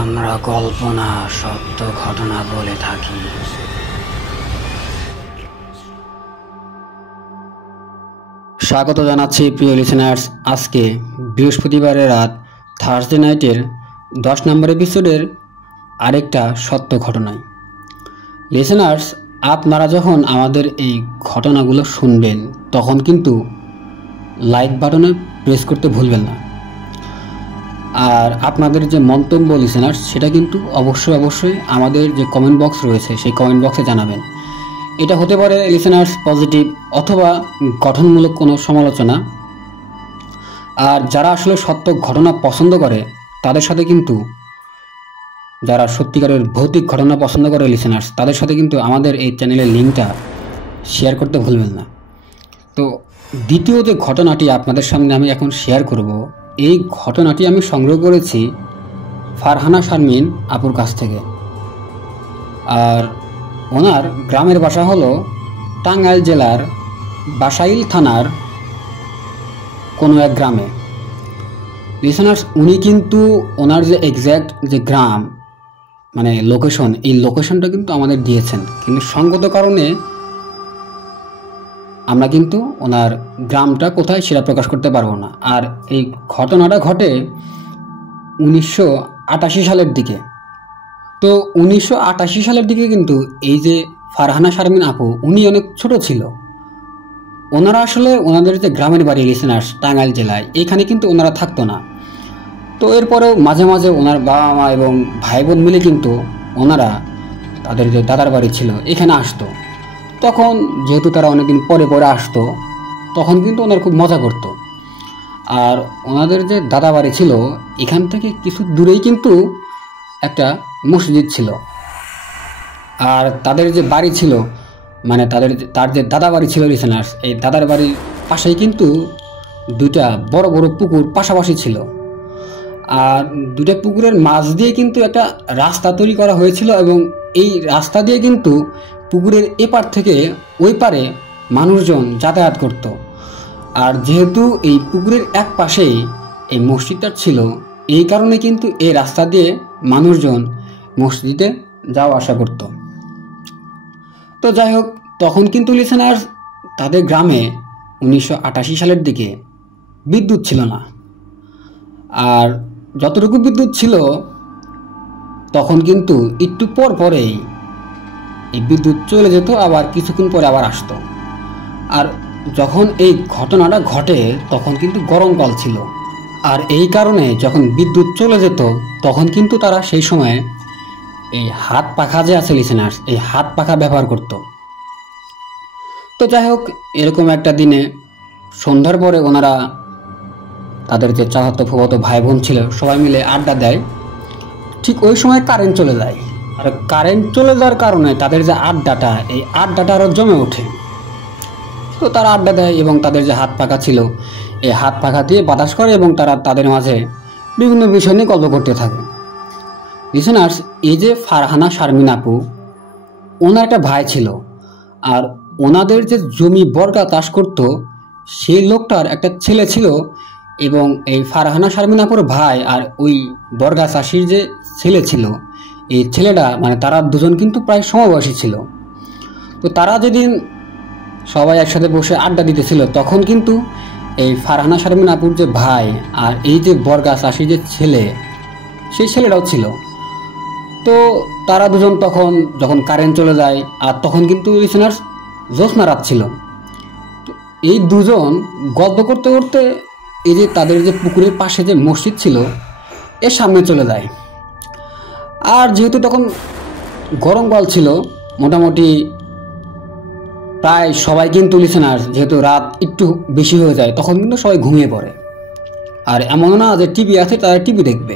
আমরা কল্পনা সত্য ঘটনা বলে থাকি। স্বাগত জানাচ্ছি প্রিয় লিসেনার্স আজকে বৃহস্পতিবারের রাত থার্সডে নাইটের 10 নম্বর এপিসোডের আরেকটা সত্য ঘটনায়। লিসেনার্স, আপনারা যখন আমাদের এই ঘটনাগুলো শুনবেন তখন কিন্তু লাইক বাটনে প্রেস করতে ভুলবেন না। আর আপনাদের যে মন্তব্য লিসেনার্স সেটা কিন্তু অবশ্যই আমাদের যে কমেন্ট বক্স রয়েছে সেই কমেন্ট বক্সে জানাবেন। এটা হতে পারে লিসেনার্স পজিটিভ অথবা গঠনমূলক কোনো সমালোচনা। আর যারা আসলে সত্য ঘটনা পছন্দ করে তাদের সাথে কিন্তু, যারা সত্যিকারের ভৌতিক ঘটনা পছন্দ করে লিসেনার্স, তাদের সাথে কিন্তু আমাদের এই চ্যানেলের লিঙ্কটা শেয়ার করতে ভুলবেন না। তো দ্বিতীয় যে ঘটনাটি আপনাদের সামনে আমি এখন শেয়ার করব, এই ঘটনাটি আমি সংগ্রহ করেছি ফারহানা শারমিন আপুর কাছ থেকে। আর ওনার গ্রামের বাসা হলো টাঙ্গাইল জেলার বাসাইল থানার কোনো এক গ্রামে। লিসেনার্স, উনি কিন্তু ওনার যে এক্স্যাক্ট যে গ্রাম মানে লোকেশন, এই লোকেশনটা কিন্তু আমাদের দিয়েছেন, কিন্তু সঙ্গত কারণে আমরা কিন্তু ওনার গ্রামটা কোথায় সেটা প্রকাশ করতে পারবো না। আর এই ঘটনাটা ঘটে 1988 সালের দিকে। তো 1988 সালের দিকে কিন্তু এই যে ফারহানা শারমিন আপু, উনি অনেক ছোট ছিল। ওনারা আসলে ওনাদের যে গ্রামের বাড়ি লিসেনার্স টাঙ্গাইল জেলায়, এখানে কিন্তু ওনারা থাকতো না। তো এরপরেও মাঝে মাঝে ওনার বাবা মা এবং ভাই বোন মিলে কিন্তু ওনারা তাদের যে দাদার বাড়ি ছিল এখানে আসতো। তখন যেহেতু তারা অনেকদিন পরে পরে আসতো, তখন কিন্তু ওনারা খুব মজা করতো। আর ওনাদের যে দাদা বাড়ি ছিল এখান থেকে কিছু দূরেই কিন্তু একটা মসজিদ ছিল। আর তাদের যে বাড়ি ছিল মানে তার যে দাদা বাড়ি ছিল লিসেনার্স, এই দাদার বাড়ির পাশেই কিন্তু দুইটা বড় বড় পুকুর পাশাপাশি ছিল। আর দুটো পুকুরের মাঝ দিয়ে কিন্তু একটা রাস্তা তৈরি করা হয়েছিল এবং এই রাস্তা দিয়ে কিন্তু পুকুরের এপার থেকে ওই পারে মানুষজন যাতায়াত করত। আর যেহেতু এই পুকুরের এক পাশেই এই মসজিদটা ছিল, এই কারণে কিন্তু এই রাস্তা দিয়ে মানুষজন মসজিদে যাওয়া আসা করত। তো যাই হোক, তখন কিন্তু লিসেনার্স তাদের গ্রামে 1988 সালের দিকে বিদ্যুৎ ছিল না। আর যতটুকু বিদ্যুৎ ছিল তখন কিন্তু একটু পর পরেই এই বিদ্যুৎ চলে যেত, আবার কিছুক্ষণ পরে আবার আসতো। আর যখন এই ঘটনাটা ঘটে তখন কিন্তু গরমকাল ছিল। আর এই কারণে যখন বিদ্যুৎ চলে যেত তখন কিন্তু তারা সেই সময় এই হাত পাখা যে আছে লিসেনার্স, এই হাত পাখা ব্যবহার করত। তো যাই হোক, এরকম একটা দিনে সন্ধ্যার পরে ওনারা তাদের যে চাচাতো ফুফাতো ভাই বোন ছিল সবাই মিলে আড্ডা দেয়। ঠিক ওই সময় কারেন্ট চলে যায়। আর কারেন্ট চলে যাওয়ার কারণে তাদের যে আড্ডাটা, এই আড্ডাটা আরও জমে ওঠে। তো তারা আড্ডা দেয় এবং তাদের যে হাত পাখা ছিল এই হাত পাখা দিয়ে বাতাস করে এবং তারা তাদের মাঝে বিভিন্ন বিষয় নিয়ে গল্প করতে থাকে। লিসেনার্স, এই যে ফারহানা শারমিন আপু, ওনার একটা ভাই ছিল। আর ওনাদের যে জমি বর্গা চাষ করত সেই লোকটার একটা ছেলে ছিল এবং এই ফারহানা শারমিন আপুর ভাই আর ওই বর্গা চাষির যে ছেলে ছিল, এই ছেলেটা মানে তারা দুজন কিন্তু প্রায় সমবয়সী ছিল। তো তারা যেদিন সবাই একসাথে বসে আড্ডা দিতেছিল তখন কিন্তু এই ফারহানা শারমিন আপুর যে ভাই আর এই যে বর্গা চাষির যে ছেলে, সেই ছেলেটাও ছিল। তো তারা দুজন তখন যখন কারেন্ট চলে যায়, আর তখন কিন্তু লিসেনার্স জ্যোৎস্না রাত ছিল। তো এই দুজন গল্প করতে করতে এই যে তাদের যে পুকুরের পাশে যে মসজিদ ছিল এর সামনে চলে যায়। আর যেহেতু তখন গরমকাল ছিল, মোটামুটি প্রায় সবাই কিন্তু লিসেনার্স, যেহেতু রাত একটু বেশি হয়ে যায় তখন কিন্তু সবাই ঘুমিয়ে পড়ে। আর এমনও না যে টিভি আছে তারা টিভি দেখবে,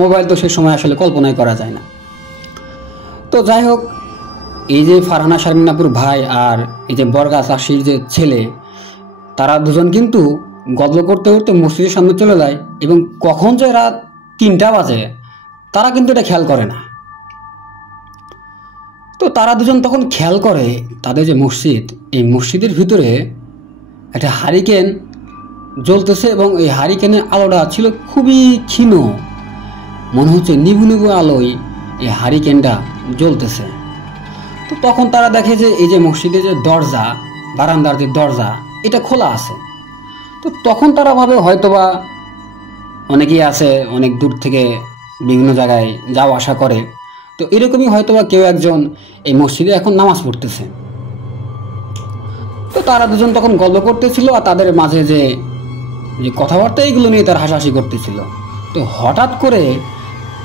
মোবাইল তো সে সময় আসলে কল্পনাই করা যায় না। তো যাই হোক, এই যে ফারহানা শারমিন আপুর ভাই আর এই যে বরগা চাষির যে ছেলে, তারা দুজন কিন্তু গল্প করতে করতে মসজিদের সামনে চলে যায়, এবং কখন যে রাত 3টা বাজে তারা কিন্তু এটা খেয়াল করে না। তো তারা দুজন তখন খেয়াল করে তাদের যে মসজিদ, এই মসজিদের ভিতরে একটা হারিকেন জ্বলতেছে, এবং এই হারিকেনের আলোটা ছিল খুবই ক্ষীণ, মনে হচ্ছে নিভু নিভু আলোয় এই হারিকেনটা জ্বলতেছে। তো তখন তারা দেখে যে এই যে মসজিদের যে দরজা, বারান্দার যে দরজা, এটা খোলা আছে। তো তখন তারা ভাবে হয়তোবা অনেকেই আছে অনেক দূর থেকে বিভিন্ন জায়গায় যাওয়া আসা করে, তো এরকমই হয়তোবা কেউ একজন এই মসজিদে এখন নামাজ পড়তেছে। তো তারা দুজন তখন গল্প করতেছিল, আর তাদের মাঝে যে কথাবার্তা এগুলো নিয়ে তারা হাসাহাসি করতেছিল। তো হঠাৎ করে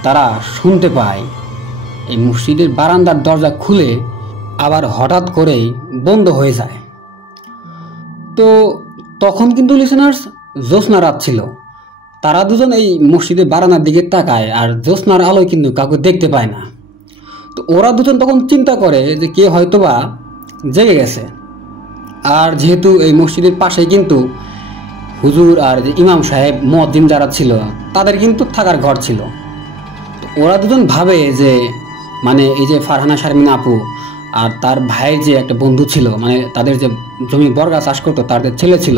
তারা শুনতে পায় এই মসজিদের বারান্দার দরজা খুলে আবার হঠাৎ করেই বন্ধ হয়ে যায়। তো তখন কিন্তু লিসেনার্স জ্যোৎস্না রাত ছিল। তারা দুজন এই মসজিদের বারান্দার দিকে তাকায়, আর জ্যোৎস্নার আলোয় কিন্তু কাউকে দেখতে পায় না। তো ওরা দুজন তখন চিন্তা করে যে কে হয়তোবা জেগে গেছে। আর যেহেতু এই মসজিদের পাশেই কিন্তু হুজুর আর যে ইমাম সাহেব মুয়াজ্জিন যারা ছিল তাদের কিন্তু থাকার ঘর ছিল। তো ওরা দুজন ভাবে যে মানে এই যে ফারহানা শারমিন আপু আর তার ভাইয়ের যে একটা বন্ধু ছিল, মানে তাদের যে জমি বর্গা চাষ করতো তাদের ছেলে ছিল,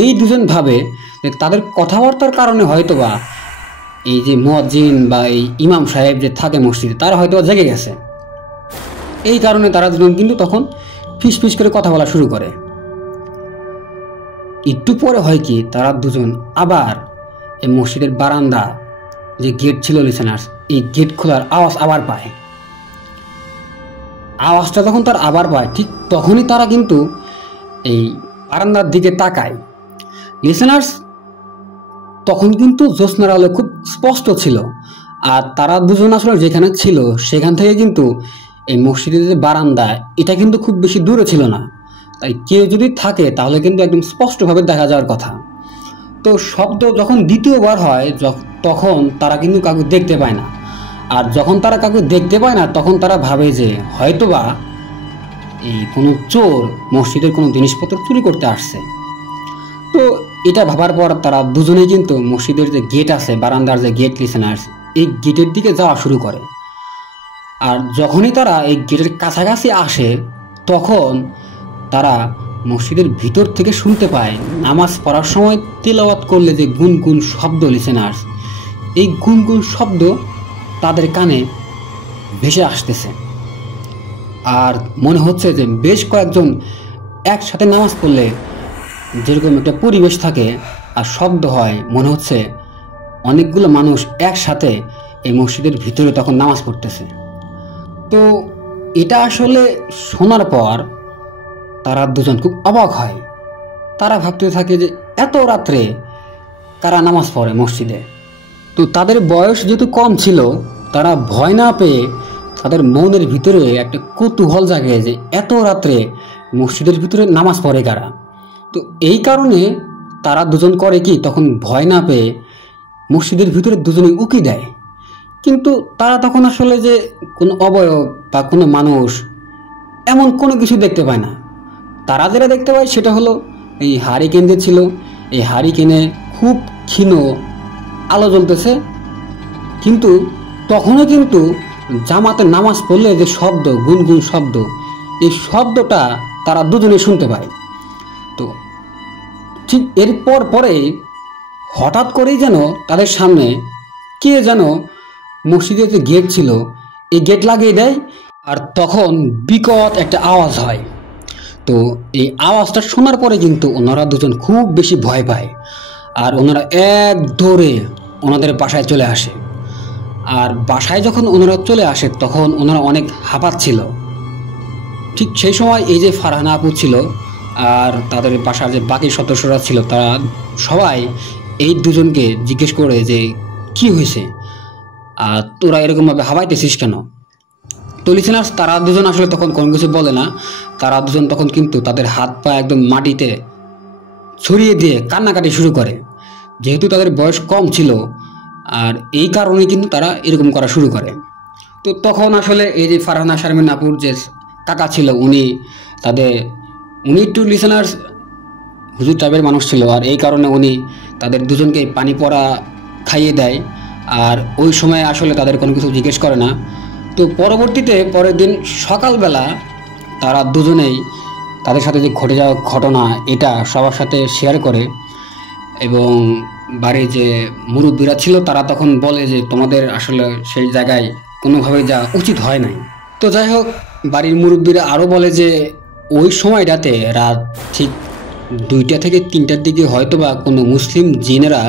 এই দুজন ভাবে যে তাদের কথাবার্তার কারণে হয়তোবা এই যে মুয়াজ্জিন বা এই ইমাম সাহেব যে থাকে মসজিদে তারা হয়তোবা জেগে গেছে। এই কারণে তারা দুজন কিন্তু তখন ফিস ফিস করে কথা বলা শুরু করে। একটু পরে হয় কি, তারা দুজন আবার এই মসজিদের বারান্দা যে গেট ছিল লিসেনার্স, এই গেট খোলার আওয়াজ আবার পায়। আওয়াজটা যখন তার আবার পায়, ঠিক তখনই তারা কিন্তু এই বারান্দার দিকে তাকায়। লিসেনার্স, তখন কিন্তু জ্যোৎস্নার আলো খুব স্পষ্ট ছিল, আর তারা দুজন আসলে যেখানে ছিল সেখান থেকে কিন্তু এই মসজিদের যে বারান্দা এটা কিন্তু খুব বেশি দূরে ছিল না, তাই কেউ যদি থাকে তাহলে কিন্তু একদম স্পষ্টভাবে দেখা যাওয়ার কথা। তো শব্দ যখন দ্বিতীয়বার হয় তখন তারা কিন্তু কাউকে দেখতে পায় না, আর যখন তারা কাউকে দেখতে পায় না তখন তারা ভাবে যে হয়তোবা এই কোনো চোর মসজিদের কোনো জিনিসপত্র চুরি করতে আসছে। তো এটা ভাবার পর তারা দুজনেই কিন্তু মসজিদের যে গেট আছে, বারান্দার যে গেট লিসেনার্স, এই গেটের দিকে যাওয়া শুরু করে। আর যখনই তারা এই গেটের কাছাকাছি আসে তখন তারা মসজিদের ভিতর থেকে শুনতে পায় নামাজ পড়ার সময় তেলাওয়াত করলে যে গুনগুন শব্দ লিসেনার্স, এই গুনগুন শব্দ তাদের কানে ভেসে আসতেছে। আর মনে হচ্ছে যে বেশ কয়েকজন একসাথে নামাজ পড়লে যেরকম একটা পরিবেশ থাকে আর শব্দ হয়, মনে হচ্ছে অনেকগুলো মানুষ একসাথে এই মসজিদের ভিতরে তখন নামাজ পড়তেছে। তো এটা আসলে শোনার পর তারা দুজন খুব অবাক হয়। তারা ভাবতে থাকে যে এত রাত্রে কারা নামাজ পড়ে মসজিদে। তো তাদের বয়স যেহেতু কম ছিল, তারা ভয় না পেয়ে তাদের মনের ভিতরে একটা কৌতূহল জাগে যে এত রাত্রে মসজিদের ভিতরে নামাজ পড়ে কারা। তো এই কারণে তারা দুজন করে কি, তখন ভয় না পেয়ে মসজিদের ভিতরে দুজনে উকি দেয়। কিন্তু তারা তখন আসলে যে কোনো অবয়ব বা কোনো মানুষ এমন কোনো কিছু দেখতে পায় না। তারা যেটা দেখতে পায় সেটা হলো এই হারিকেন যে ছিল, এই হারিকেনে খুব ক্ষীণ আলো জ্বলতেছে, কিন্তু তখনও কিন্তু জামাতে নামাজ পড়লে যে শব্দ, গুনগুন শব্দ, এই শব্দটা তারা দুজনে শুনতে পায়। তো ঠিক এরপর পরে হঠাৎ করেই যেন তাদের সামনে কে যেন মসজিদের যে গেট ছিল এই গেট লাগিয়ে দেয়, আর তখন বিকট একটা আওয়াজ হয়। তো এই আওয়াজটা শোনার পরে কিন্তু ওনারা দুজন খুব বেশি ভয় পায়, আর ওনারা এক দৌড়ে ওনাদের বাসায় চলে আসে। আর বাসায় যখন ওনারা চলে আসে তখন ওনারা অনেক হাঁপাচ্ছিল। ঠিক সেই সময় এই যে ফারহানা আপু ছিল আর তাদের বাসার যে বাকি সদস্যরা ছিল, তারা সবাই এই দুজনকে জিজ্ঞেস করে যে কি হয়েছে, আর তোরা এরকমভাবে হাঁপাইতেছিস কেন। তো লিসেনার্স, তারা দুজন আসলে তখন কোনো কিছু বলে না। তারা দুজন তখন কিন্তু তাদের হাত পা একদম মাটিতে ছড়িয়ে দিয়ে কান্নাকাটি শুরু করে, যেহেতু তাদের বয়স কম ছিল আর এই কারণে কিন্তু তারা এরকম করা শুরু করে। তো তখন আসলে এই যে ফারহানা শারমিন আপুর যে কাকা ছিল, উনি একটু লিসেনার্স হুজুর টাইপের মানুষ ছিল, আর এই কারণে উনি তাদের দুজনকে পানি পড়া খাইয়ে দেয়। আর ওই সময় আসলে তাদের কোনো কিছু জিজ্ঞেস করে না। তো পরবর্তীতে পরের দিন সকালবেলা তারা দুজনেই তাদের সাথে যে ঘটে যাওয়া ঘটনা এটা সবার সাথে শেয়ার করে, এবং বাড়ির যে মুরব্বীরা ছিল তারা তখন বলে যে তোমাদের আসলে সেই জায়গায় কোনোভাবে যাওয়া উচিত হয় নাই। তো যাই হোক, বাড়ির মুরব্বীরা আরও বলে যে ওই সময়টাতে রাত ঠিক 2টা থেকে 3টার দিকে হয়তোবা কোনো মুসলিম জিনেরা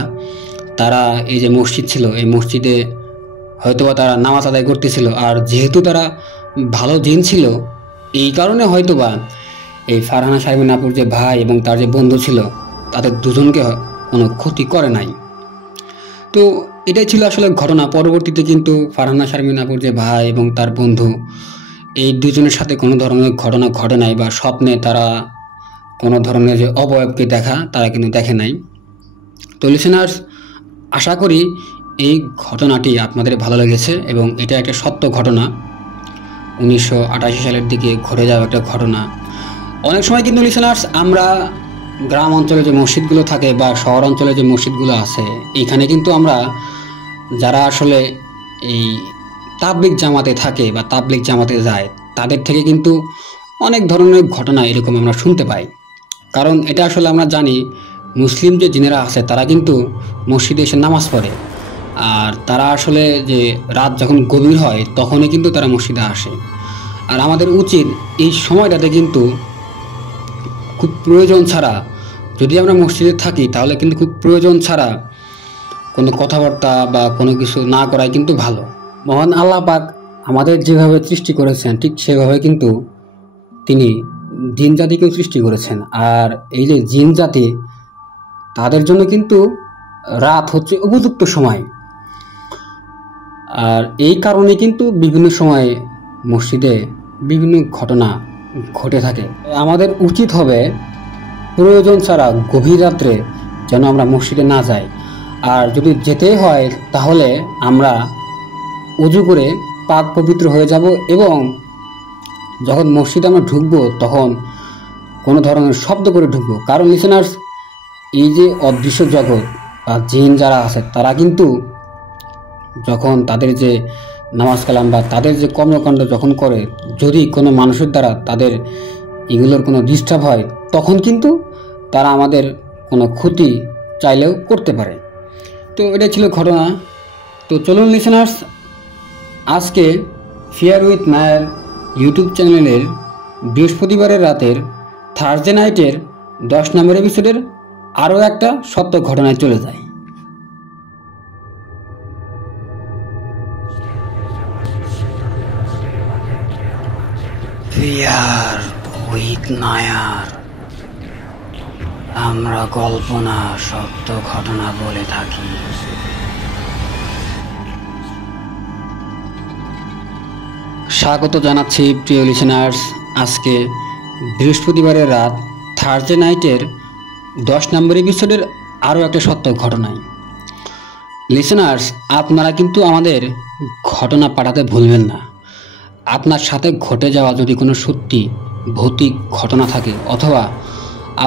তারা এই যে মসজিদ ছিল এই মসজিদে হয়তোবা তারা নামাজ আদায় করতেছিল। আর যেহেতু তারা ভালো জিন ছিল, এই কারণে হয়তোবা এই ফারহানা শারমিন আপুর যে ভাই এবং তার যে বন্ধু ছিল তাদের দুজনকে কোনো ক্ষতি করে নাই। তো এটাই ছিল আসলে ঘটনা। পরবর্তীতে কিন্তু ফারহানা শারমিন আপুর যে ভাই এবং তার বন্ধু এই দুজনের সাথে কোনো ধরনের ঘটনা ঘটে নাই, বা স্বপ্নে তারা কোনো ধরনের যে অবয়বকে দেখা তারা কিন্তু দেখে নাই। তো লিসেনার্স, আশা করি এই ঘটনাটি আপনাদের ভালো লেগেছে, এবং এটা একটা সত্য ঘটনা। 1988 সালের দিকে ঘটে যাওয়া একটা ঘটনা। অনেক সময় কিন্তু লিসেনার্স আমরা গ্রাম অঞ্চলে যে মসজিদগুলো থাকে বা শহর অঞ্চলে যে মসজিদগুলো আছে, এইখানে কিন্তু আমরা যারা আসলে এই তাবলিগ জামাতে থাকে বা তাবলিগ জামাতে যায় তাদের থেকে কিন্তু অনেক ধরনের ঘটনা এরকম আমরা শুনতে পাই। কারণ এটা আসলে আমরা জানি মুসলিম যে জিনেরা আছে তারা কিন্তু মসজিদে এসে নামাজ পড়ে, আর তারা আসলে যে রাত যখন গভীর হয় তখনই কিন্তু তারা মসজিদে আসে। আর আমাদের উচিত এই সময়টাতে কিন্তু খুব প্রয়োজন ছাড়া, যদি আমরা মসজিদে থাকি তাহলে কিন্তু খুব প্রয়োজন ছাড়া কোনো কথাবার্তা বা কোনো কিছু না করাই কিন্তু ভালো। মহান আল্লাহ পাক আমাদের যেভাবে সৃষ্টি করেছেন ঠিক সেভাবে কিন্তু তিনি জিন জাতিকেও সৃষ্টি করেছেন। আর এই যে জিন জাতি, তাদের জন্য কিন্তু রাত হচ্ছে উপযুক্ত সময়। আর এই কারণে কিন্তু বিভিন্ন সময়ে মসজিদে বিভিন্ন ঘটনা ঘটে থাকে। আমাদের উচিত হবে প্রয়োজন ছাড়া গভীর রাত্রে যেন আমরা মসজিদে না যাই। আর যদি যেতেই হয় তাহলে আমরা উজু করে পাক পবিত্র হয়ে যাব, এবং যখন মসজিদে আমরা ঢুকবো তখন কোনো ধরনের শব্দ করে ঢুকবো। কারণ লিসেনার্স, এই যে অদৃশ্য জগৎ বা জিন যারা আছে তারা কিন্তু যখন তাদের যে নামাজ কালাম বা তাদের যে কর্মকাণ্ড যখন করে, যদি কোনো মানুষের দ্বারা তাদের এগুলোর কোনো ডিস্টার্ব হয় তখন কিন্তু তারা আমাদের কোনো ক্ষতি চাইলেও করতে পারে। তো এটা ছিল ঘটনা। তো চলুন লিসেনার্স, আজকে ফিয়ার উইথ নায়ার ইউটিউব চ্যানেলের বৃহস্পতিবারের রাতের থার্সডে নাইটের 10 নম্বর এপিসোডের আরও একটা সত্য ঘটনায় চলে যায়। ফিয়ার উইথ নায়ার, আমরা কল্পনা সত্য ঘটনা বলে থাকি। স্বাগত জানাচ্ছি প্রিয় লিসেনার্স, আজকে বৃহস্পতিবারের রাত থার্সডে নাইটের 10 নম্বর এপিসোডের আরও একটা সত্য ঘটনায়। লিসেনার্স, আপনারা কিন্তু আমাদের ঘটনা পাঠাতে ভুলবেন না। আপনার সাথে ঘটে যাওয়া যদি কোনো সত্যি ভৌতিক ঘটনা থাকে, অথবা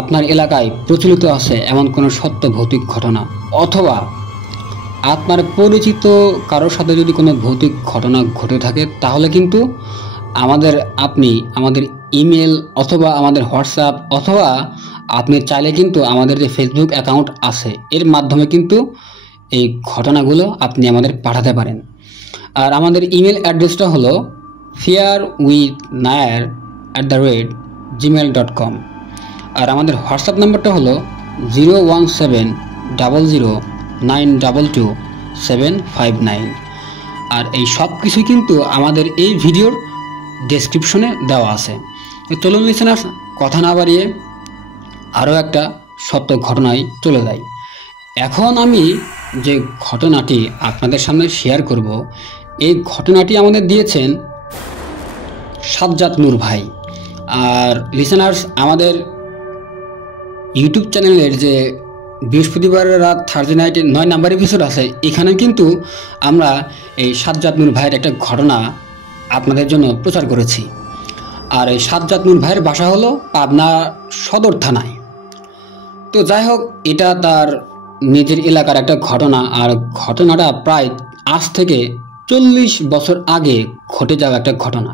আপনার এলাকায় প্রচলিত আছে এমন কোনো সত্য ভৌতিক ঘটনা, অথবা আপনার পরিচিত কারোর সাথে যদি কোনো ভৌতিক ঘটনা ঘটে থাকে, তাহলে কিন্তু আপনি আমাদের ইমেল অথবা আমাদের হোয়াটসঅ্যাপ, অথবা আপনি চাইলে কিন্তু আমাদের যে ফেসবুক অ্যাকাউন্ট আছে এর মাধ্যমে কিন্তু এই ঘটনাগুলো আপনি আমাদের পাঠাতে পারেন। আর আমাদের ইমেল অ্যাড্রেসটা হলো fearwithnair@gmail.com। আর আমাদের হোয়াটসঅ্যাপ নাম্বারটা হলো 01700922759। আর এই সব কিছুই কিন্তু আমাদের এই ভিডিওর ডেসক্রিপশনে দেওয়া আছে। চলুন লিসেনার্স, কথা না বাড়িয়ে আরও একটা সত্য ঘটনায় চলে যাই। এখন আমি যে ঘটনাটি আপনাদের সামনে শেয়ার করব, এই ঘটনাটি আমাদের দিয়েছেন সাজ্জাদ নূর ভাই। আর লিসেনার্স, আমাদের ইউটিউব চ্যানেলের যে বৃহস্পতিবার রাত থার্সডে নাইটে 9 নাম্বার এপিসোড আছে, এখানে কিন্তু আমরা এই সাজ্জাদ নূর ভাইয়ের একটা ঘটনা আপনাদের জন্য প্রচার করেছি। আর এই সাজ্জাদ নূর ভাইয়ের বাসা হলো পাবনা সদর থানায়। তো যাই হোক, এটা তার নিজের এলাকার একটা ঘটনা। আর ঘটনাটা প্রায় আজ থেকে 40 বছর আগে ঘটে যাওয়া একটা ঘটনা।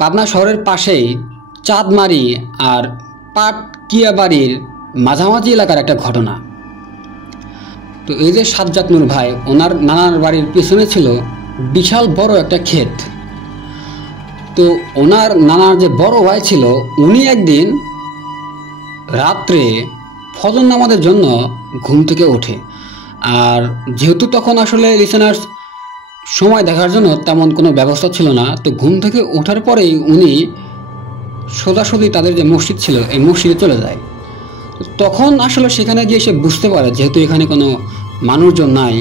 পাবনা শহরের পাশেই চাঁদমারি আর পাটকিয়াবাড়ির মাঝামাঝি এলাকার একটা ঘটনা। তো এই যে সাজ্জাদ নূর ভাই, ওনার নানার বাড়ির পেছনে ছিল বিশাল বড় একটা ক্ষেত। তো ওনার নানার যে বড় ভাই ছিল, উনি একদিন রাত্রে ফজর নামাজের জন্য ঘুম থেকে ওঠে। আর যেহেতু তখন আসলে লিসেনার্স সময় দেখার জন্য তেমন কোনো ব্যবস্থা ছিল না, তো ঘুম থেকে ওঠার পরেই উনি সোজাসুজি তাদের যে মসজিদ ছিল এই মসজিদে চলে যায়। তখন আসলে সেখানে গিয়ে সে বুঝতে পারে, যেহেতু এখানে কোনো মানুষজন নাই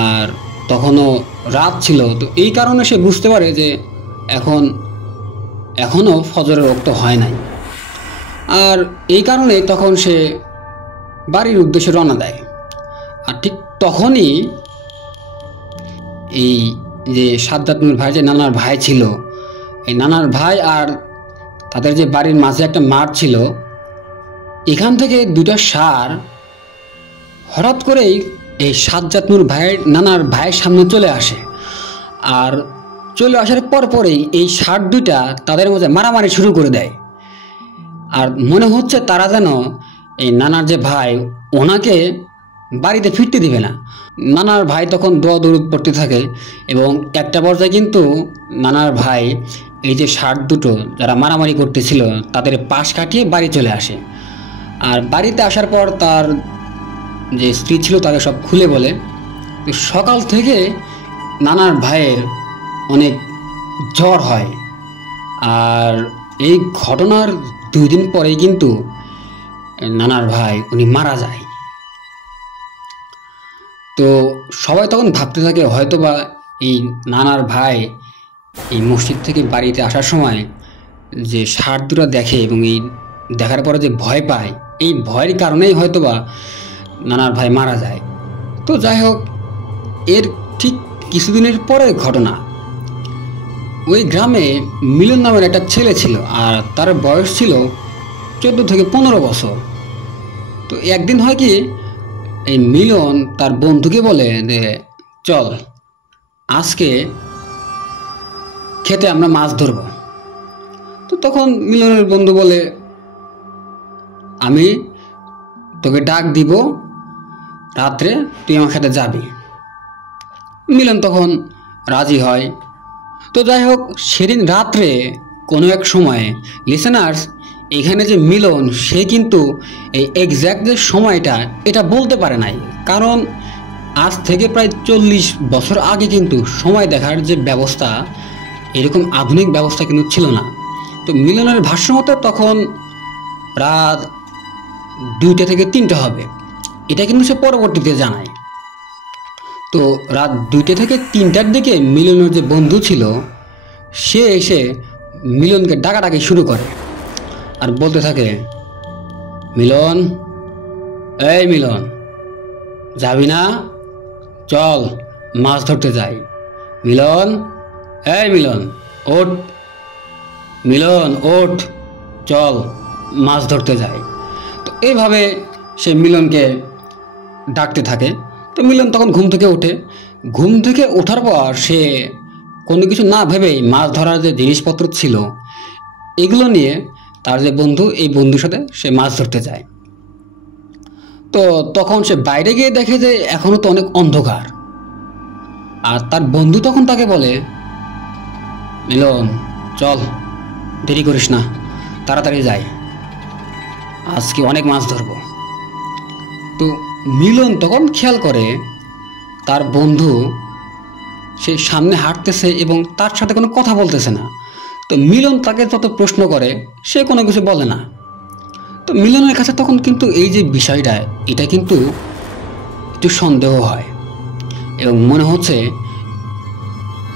আর তখনও রাত ছিল, তো এই কারণে সে বুঝতে পারে যে এখনও ফজরের ওয়াক্ত হয় নাই। আর এই কারণে তখন সে বাড়ির উদ্দেশ্যে রওনা দেয়। আর ঠিক তখনই এই যে সাজ্জাদ নূর ভাই যে নানার ভাই ছিল, এই নানার ভাই আর তাদের যে বাড়ির মাঝে একটা মাঠ ছিল, এখান থেকে দুটা ষাঁড় হঠাৎ করেই এই সাজ্জাদ নূর নানার ভাইয়ের সামনে চলে আসে। আর চলে আসার পরেই এই ষাঁড় দুইটা তাদের মধ্যে মারামারি শুরু করে দেয়। আর মনে হচ্ছে তারা যেন এই নানার যে ভাই, ওনাকে বাড়িতে ফিরতে দিবে না। নানার ভাই তখন দৌড় পড়তে থাকে এবং একটা পর্যায়ে কিন্তু নানার ভাই এই যে ষাঁড় দুটো যারা মারামারি করতেছিল তাদের পাশ কাটিয়ে বাড়ি চলে আসে। আর বাড়িতে আসার পর তার যে স্ত্রী ছিল তাকে সব খুলে বলে। সকাল থেকে নানার ভাইয়ের অনেক জ্বর হয়। আর এই ঘটনার 2 দিন পরেই কিন্তু নানার ভাই উনি মারা যায়। তো সবাই তখন ভাবতে থাকে হয়তোবা এই নানার ভাই এই মসজিদ থেকে বাড়িতে আসার সময় যে ষাঁড় দুটো দেখে এবং এই দেখার পরে যে ভয় পায়, এই ভয়ের কারণেই হয়তোবা নানার ভাই মারা যায়। তো যাই হোক, এর ঠিক কিছুদিনের পরের ঘটনা, ওই গ্রামে মিলন নামের একটা ছেলে ছিল আর তার বয়স ছিল 14 থেকে 15 বছর। তো একদিন হয় কি, এই মিলন তার বন্ধুকে বলে যে চল আজকে খেতে আমরা মাছ ধরব। তো তখন মিলনের বন্ধু বলে আমি তোকে ডাক দিব, রাত্রে তুই আমার সাথে যাবি। মিলন তখন রাজি হয়। তো যাই হোক, সেদিন রাত্রে কোনো এক সময় লিসেনার্স, এখানে যে মিলন সে কিন্তু এই এক্স্যাক্ট যে সময়টা এটা বলতে পারে নাই, কারণ আজ থেকে প্রায় 40 বছর আগে কিন্তু সময় দেখার যে ব্যবস্থা, এরকম আধুনিক ব্যবস্থা কিন্তু ছিল না। তো মিলনের ভাষ্য মতো তখন রাত 2টা থেকে 3টা হবে, এটা কিন্তু সে পরবর্তীতে জানায়। তো রাত 2টা থেকে 3টার দিকে মিলনের যে বন্ধু ছিল সে এসে মিলনকে ডাকাডাকি শুরু করে আর বলতে থাকে, মিলন, এই মিলন, যাবি না? চল মাছ ধরতে যাই। মিলন, এই মিলন, ওঠ, মিলন ওঠ, চল মাছ ধরতে যাই। তো এইভাবে সে মিলনকে ডাকতে থাকে। তো মিলন তখন ঘুম থেকে ওঠে। ঘুম থেকে ওঠার পর সে কোনো কিছু না ভেবেই মাছ ধরার যে জিনিসপত্র ছিল এগুলো নিয়ে তার যে বন্ধু, এই বন্ধুর সাথে সে মাছ ধরতে যায়। তো তখন সে বাইরে গিয়ে দেখে যে এখনো তো অনেক অন্ধকার। আর তার বন্ধু তখন তাকে বলে, মিলন চল, দেরি করিস না, তাড়াতাড়ি যাই, আজকে অনেক মাছ ধরবো। তো মিলন তখন খেয়াল করে তার বন্ধু সে সামনে হাঁটতেছে এবং তার সাথে কোনো কথা বলতেছে না। তো মিলন তাকে যত প্রশ্ন করে সে কোনো কিছু বলে না। তো মিলনের কাছে তখন কিন্তু এই যে বিষয়টা, এটা কিন্তু একটু সন্দেহ হয় এবং মনে হচ্ছে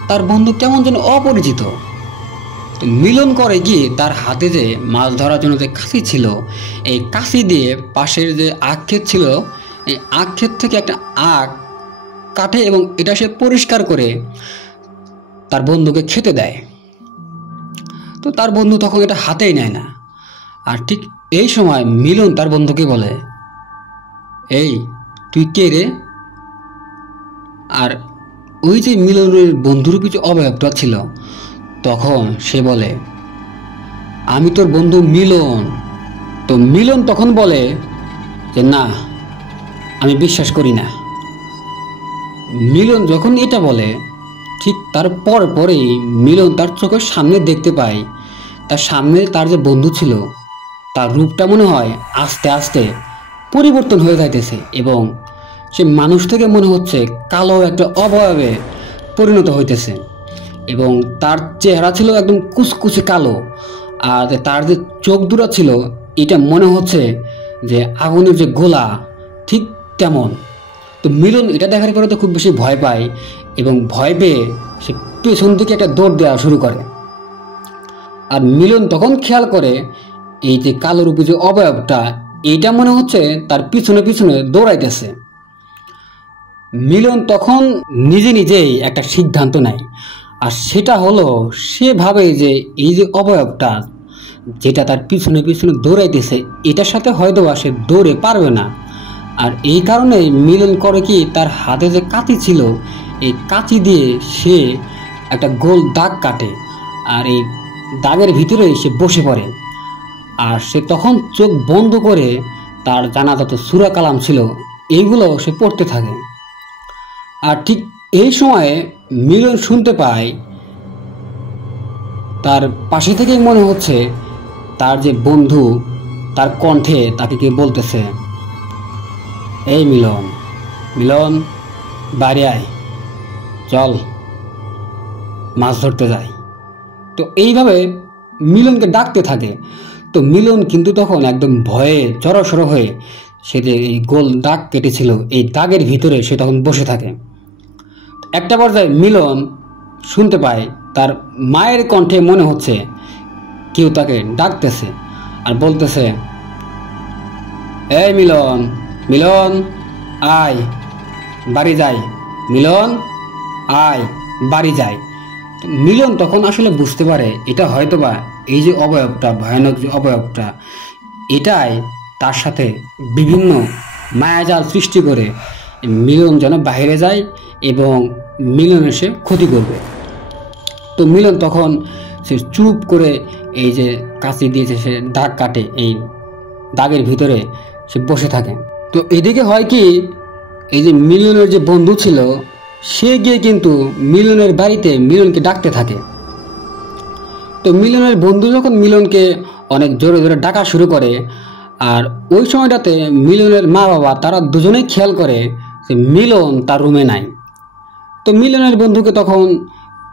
তার বন্ধু কেমন যেন অপরিচিত। তো মিলন করে কি তার হাতে যে মাছ ধরার জন্য যে কাঁচি ছিল, এই কাঁচি দিয়ে পাশের যে আখ ক্ষেত ছিল, এই আখ ক্ষেত থেকে একটা আখ কাটে এবং এটা সে পরিষ্কার করে তার বন্ধুকে খেতে দেয়। তো তার বন্ধু তখন এটা হাতেই নেয় না। আর ঠিক এই সময় মিলন তার বন্ধুকে বলে, এই তুই কে রে? আর ওই যে মিলনের বন্ধুর কিছু অবয়বটা ছিল, তখন সে বলে, আমি তোর বন্ধু মিলন। তো মিলন তখন বলে যে না, আমি বিশ্বাস করি না। মিলন যখন এটা বলে, ঠিক তার পরেই মিলন তার চোখের সামনে দেখতে পায় তার সামনে তার যে বন্ধু ছিল তার রূপটা মনে হয় আস্তে আস্তে পরিবর্তন হয়ে যাইতেছে এবং সে মানুষ থেকে মনে হচ্ছে কালো একটা অবয়বে পরিণত হইতেছে এবং তার চেহারা ছিল একদম কুচকুচে কালো। আর তার যে চোখ দুটো ছিল, এটা মনে হচ্ছে যে আগুনের যে গোলা, ঠিক তেমন। তো মিলন এটা দেখার পরে তো খুব বেশি ভয় পায় এবং ভয় পেয়ে সে পেছন থেকে একটা দৌড় দেওয়া শুরু করে। আর মিলন তখন খেয়াল করে এই যে কালো রূপী যে অবয়বটা, এটা মনে হচ্ছে তার পিছনে পিছনে দৌড়াইতেছে। মিলন তখন নিজে নিজেই একটা সিদ্ধান্ত নেয়, আর সেটা হলো সে ভাবে যে এই যে অবয়বটা যেটা তার পিছনে পিছনে দৌড়াইতেছে, এটার সাথে হয়তো সে দৌড়ে পারবে না। আর এই কারণে মিলন করে কি, তার হাতে যে কাঁচি ছিল, এই কাঁচি দিয়ে সে একটা গোল দাগ কাটে আর এই দাগের ভিতরে সে বসে পড়ে। আর সে তখন চোখ বন্ধ করে তার জানা যত সূরা কালাম ছিল এইগুলো সে পড়তে থাকে। আর ঠিক এই সময়ে মিলন শুনতে পায় তার পাশে থেকেই মনে হচ্ছে তার যে বন্ধু তার কণ্ঠে তাকে কে বলতেছে, এই মিলন, মিলন বাইরে আয়, চল মাছ ধরতে যাই। তো এইভাবে মিলনকে ডাকতে থাকে। তো মিলন কিন্তু তখন একদম ভয়ে জড়সড় হয়ে সে যে এই গোল দাগ কেটেছিল এই দাগের ভিতরে সে তখন বসে থাকে। একটা পর্যায়ে মিলন শুনতে পায় তার মায়ের কণ্ঠে মনে হচ্ছে কেউ তাকে ডাকতেছে আর বলতেছে, এই মিলন, মিলন আয় বাড়ি যাই, মিলন আয় বাড়ি যাই। মিলন তখন আসলে বুঝতে পারে এটা হয়তোবা এই যে অবয়বটা, ভয়ানক যে অবয়বটা, এটাই তার সাথে বিভিন্ন মায়াজাল সৃষ্টি করে মিলন যেন বাইরে যায় এবং মিলন এসে ক্ষতি করবে। তো মিলন তখন সে চুপ করে এই যে কাঁচি দিয়েছে সে দাগ কাটে, এই দাগের ভিতরে সে বসে থাকে। তো এদিকে হয় কি, এই যে মিলনের যে বন্ধু ছিল সে গিয়ে কিন্তু মিলনের বাড়িতে মিলনকে ডাকতে থাকে। তো মিলনের বন্ধু যখন মিলনকে অনেক জোরে জোরে ডাকা শুরু করে, আর ওই সময়টাতে মিলনের মা বাবা তারা দুজনেই খেয়াল করে যে মিলন তার রুমে নাই। তো মিলনের বন্ধুকে তখন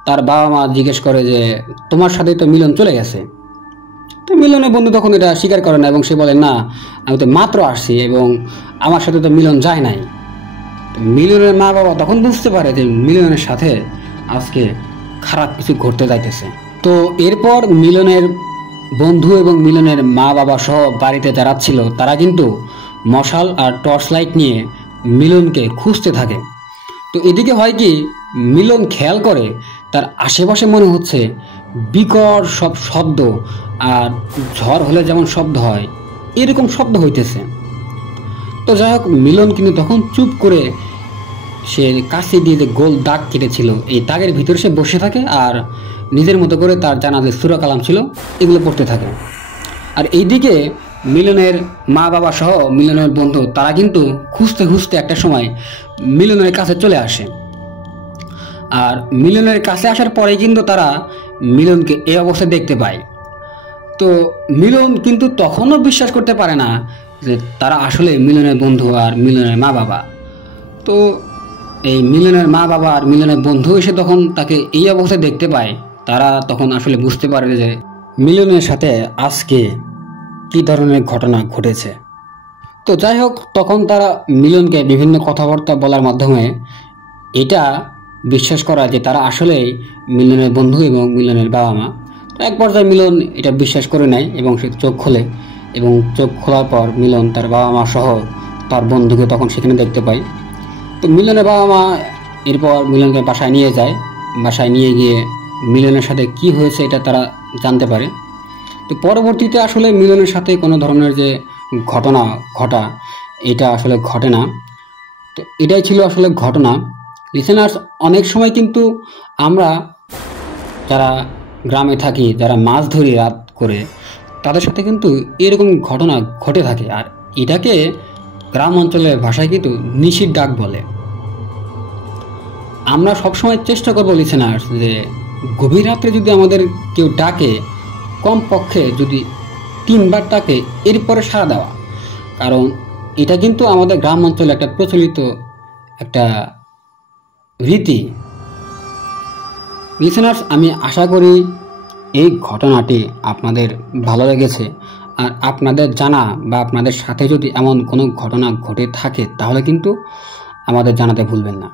তার বাবা মা জিজ্ঞেস করে যে তোমার সাথে তো মিলন চলে গেছে। তো মিলনের বন্ধু তখন এটা স্বীকার করে না এবং সে বলে, না আমি তো মাত্র আসছি এবং আমার সাথে তো মিলন যায় নাই। মিলনের মা বাবা তখন বুঝতে পারে যে মিলনের সাথে আজকে খারাপ কিছু ঘটতে যাইতেছে। তো এরপর মিলনের বন্ধু এবং মিলনের মা বাবা সহ বাড়িতে যারা ছিল তারা কিন্তু মশাল আর টর্চ লাইট নিয়ে মিলনকে খুঁজতে থাকে। তো এদিকে হয় কি, মিলন খেয়াল করে তার আশেপাশে মনে হচ্ছে বিকট সব শব্দ, আর ঝড় হলে যেমন শব্দ হয় এরকম শব্দ হইতেছে। তো যাই হোক, মিলন কিন্তু তখন চুপ করে সে কাঁচি দিয়ে যে গোল দাগ কেটেছিল এই দাগের ভিতরে সে বসে থাকে আর নিজের মতো করে তার জানা যে সূরা কালাম ছিল এগুলো পড়তে থাকে। আর এইদিকে মিলনের মা বাবা সহ মিলনের বন্ধু তারা কিন্তু খুঁজতে খুঁজতে একটা সময় মিলনের কাছে চলে আসে। আর মিলনের কাছে আসার পরে কিন্তু তারা মিলনকে এই অবস্থায় দেখতে পায়। তো মিলন কিন্তু তখনও বিশ্বাস করতে পারে না যে তারা আসলে মিলনের বন্ধু আর মিলনের মা বাবা। তো এই মিলনের মা বাবা আর মিলনের বন্ধু এসে তখন তাকে এই অবস্থায় দেখতে পায়, তারা তখন আসলে বুঝতে পারে যে মিলনের সাথে আজকে কী ধরনের ঘটনা ঘটেছে। তো যাই হোক, তখন তারা মিলনকে বিভিন্ন কথাবার্তা বলার মাধ্যমে এটা বিশ্বাস করা যে তারা আসলেই মিলনের বন্ধু এবং মিলনের বাবা মা। তো এক পর্যায়ে মিলন এটা বিশ্বাস করে নেয় এবং সে চোখ খোলে, এবং চোখ খোলার পর মিলন তার বাবা মা সহ তার বন্ধুকে তখন সেখানে দেখতে পায়। তো মিলনের বাবা মা এরপর মিলনকে বাসায় নিয়ে যায়। বাসায় নিয়ে গিয়ে মিলনের সাথে কি হয়েছে এটা তারা জানতে পারে। তো পরবর্তীতে আসলে মিলনের সাথে কোনো ধরনের যে ঘটনা ঘটা, এটা আসলে ঘটে না। তো এটাই ছিল আসলে ঘটনা। লিসেনার্স, অনেক সময় কিন্তু আমরা যারা গ্রামে থাকি, যারা মাছ ধরি রাত করে, তাদের সাথে কিন্তু এরকম ঘটনা ঘটে থাকে। আর এটাকে গ্রাম অঞ্চলের ভাষায় কিন্তু নিশির ডাক বলে। আমরা সবসময় চেষ্টা করবো লিসেনার্স যে গভীর রাত্রে যদি আমাদের কেউ ডাকে, কমপক্ষে যদি 3 বার ডাকে এরপরে সাড়া দেওয়া। কারণ এটা কিন্তু আমাদের গ্রাম অঞ্চলে একটা প্রচলিত একটা রীতি। লিসেনার্স, আমি আশা করি এই ঘটনাটি আপনাদের ভালো লেগেছে। আর আপনাদের জানা বা আপনাদের সাথে যদি এমন কোনো ঘটনা ঘটে থাকে তাহলে কিন্তু আমাদের জানাতে ভুলবেন না।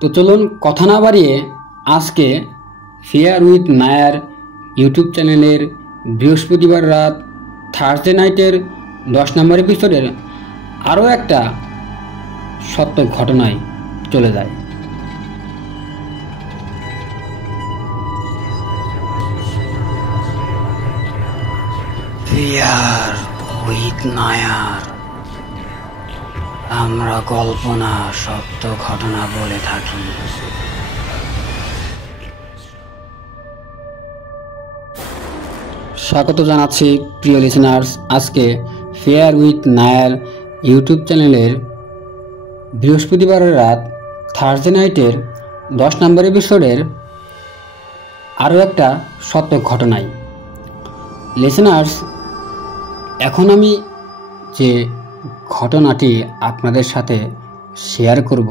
তো চলুন কথা না বাড়িয়ে আজকে ফেয়ার উইথ নায়ার ইউটিউব চ্যানেলের বৃহস্পতিবার রাত থার্সডে নাইটের 10 নম্বর এপিসোডের আরও একটা সত্য ঘটনায় চলে যায়। ফেয়ার উইথ নায়ার, আমরা কল্পনা সত্য ঘটনা বলে থাকি। স্বাগত জানাচ্ছি প্রিয় লিসেনার্স, আজকে ফেয়ার উইথ নায়ার ইউটিউব চ্যানেলের বৃহস্পতিবারের রাত থার্সডে নাইটের 10 নম্বর এপিসোডের আরও একটা সত্য ঘটনায়। লিসেনার্স, এখন আমি যে ঘটনাটি আপনাদের সাথে শেয়ার করব,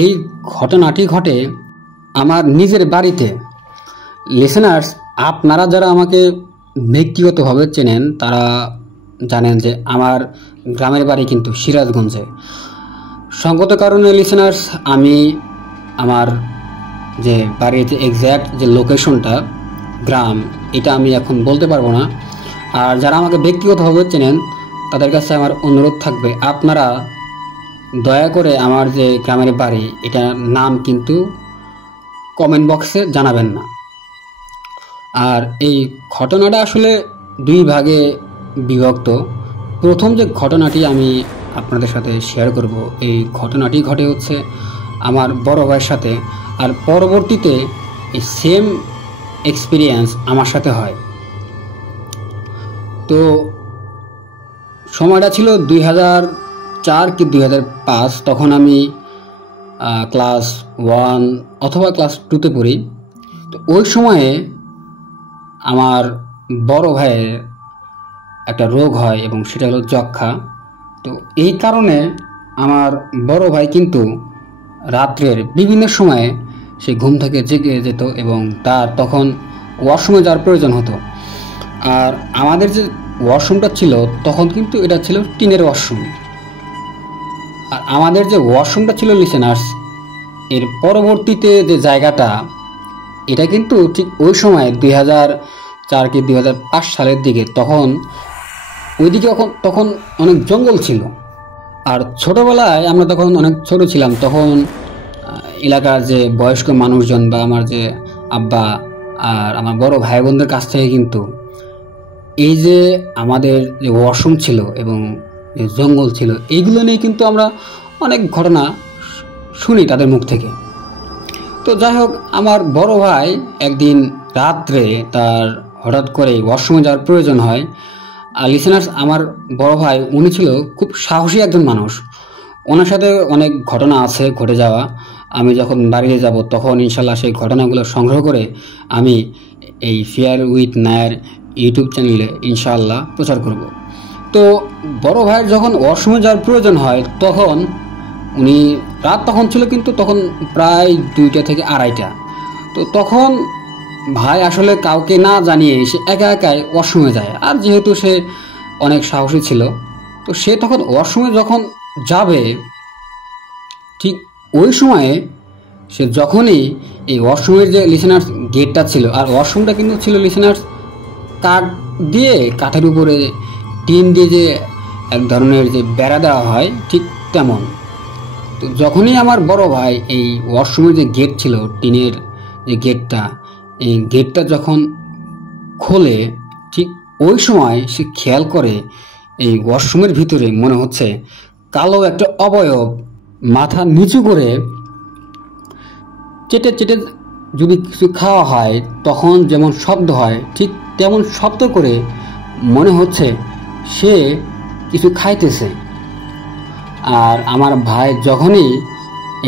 এই ঘটনাটি ঘটে আমার নিজের বাড়িতে। লিসেনার্স, আপনারা যারা আমাকে ব্যক্তিগতভাবে চেনেন তারা জানেন যে আমার গ্রামের বাড়ি কিন্তু সিরাজগঞ্জে। সঙ্গত কারণে লিসেনার্স, আমি আমার যে বাড়িতে এক্স্যাক্ট যে লোকেশনটা গ্রাম, এটা আমি এখন বলতে পারবো না। আর যারা আমাকে ব্যক্তিগতভাবে চেনেন তাদের কাছে আমার অনুরোধ থাকবে, আপনারা দয়া করে আমার যে গ্রামের বাড়ি এটার নাম কিন্তু কমেন্ট বক্সে জানাবেন না। আর এই ঘটনাটা আসলে 2 ভাগে বিভক্ত। প্রথম যে ঘটনাটি আমি আপনাদের সাথে শেয়ার করব, এই ঘটনাটি ঘটে হচ্ছে আমার বড় ভাইয়ের সাথে। আর পরবর্তীতে এই সেম এক্সপিরিয়েন্স আমার সাথে হয়। তো সময়টা ছিল 2004 কি 2005। তখন আমি ক্লাস 1 অথবা ক্লাস 2তে পড়ি। তো ওই সময়ে আমার বড় ভাইয়ের একটা রোগ হয় এবং সেটা হলো যক্ষ্মা। তো এই কারণে আমার বড় ভাই কিন্তু রাত্রের বিভিন্ন সময়ে সে ঘুম থেকে জেগে যেত এবং তার তখন ওয়াশরুমে যাওয়ার প্রয়োজন হতো। আর আমাদের যে ওয়াশরুমটা ছিল তখন কিন্তু এটা ছিল টিনের ওয়াশরুম। আর আমাদের যে ওয়াশরুমটা ছিল লিসেনার্স, এর পরবর্তীতে যে জায়গাটা, এটা কিন্তু ঠিক ওই সময় 2004 কি 2005 সালের দিকে, তখন ওইদিকে তখন অনেক জঙ্গল ছিল। আর ছোটোবেলায় আমরা তখন অনেক ছোট ছিলাম, তখন এলাকার যে বয়স্ক মানুষজন বা আমার যে আব্বা আর আমার বড় ভাই বোনদের কাছ থেকে কিন্তু এই যে আমাদের যে ওয়াশরুম ছিল এবং যে জঙ্গল ছিল, এইগুলো নিয়ে কিন্তু আমরা অনেক ঘটনা শুনি তাদের মুখ থেকে। তো যাই হোক, আমার বড় ভাই একদিন রাত্রে তার হঠাৎ করে ওয়াশরুমে যাওয়ার প্রয়োজন হয়। আর লিসেনার্স, আমার বড় ভাই উনি ছিল খুব সাহসী একজন মানুষ। ওনার সাথে অনেক ঘটনা আছে ঘটে যাওয়া। আমি যখন বাড়িতে যাব তখন ইনশাল্লাহ সেই ঘটনাগুলো সংগ্রহ করে আমি এই ফেয়ার উইথ নায়ার ইউটিউব চ্যানেলে ইনশাআল্লাহ প্রচার করব। তো বড় ভাইয়ের যখন ওয়াশরুমে যাওয়ার প্রয়োজন হয় তখন উনি রাত তখন ছিল, কিন্তু তখন প্রায় 2টা থেকে 2:30। তো তখন ভাই আসলে কাউকে না জানিয়ে সে একা একাই ওয়াশরুমে যায়। আর যেহেতু সে অনেক সাহসী ছিল, তো সে তখন ওয়াশরুমে যখন যাবে, ঠিক ওই সময়ে সে যখনই এই ওয়াশরুমের যে লিসেনার্স গেটটা ছিল, আর ওয়াশরুমটা কিন্তু ছিল লিসেনার্স কাঠ দিয়ে, কাঠের উপরে টিন দিয়ে যে এক ধরনের যে বেড়া দেওয়া হয় ঠিক তেমন। তো যখনই আমার বড় ভাই এই ওয়াশরুমের যে গেট ছিল, টিনের যে গেটটা, এই গেটটা যখন খোলে, ঠিক ওই সময় সে খেয়াল করে এই ওয়াশরুমের ভিতরে মনে হচ্ছে কালো একটা অবয়ব মাথা নিচু করে চেটে চেটে যদি কিছু খাওয়া হয় তখন যেমন শব্দ হয়, ঠিক তেমন শব্দ করে মনে হচ্ছে সে কিছু খাইতেছে। আর আমার ভাই যখনই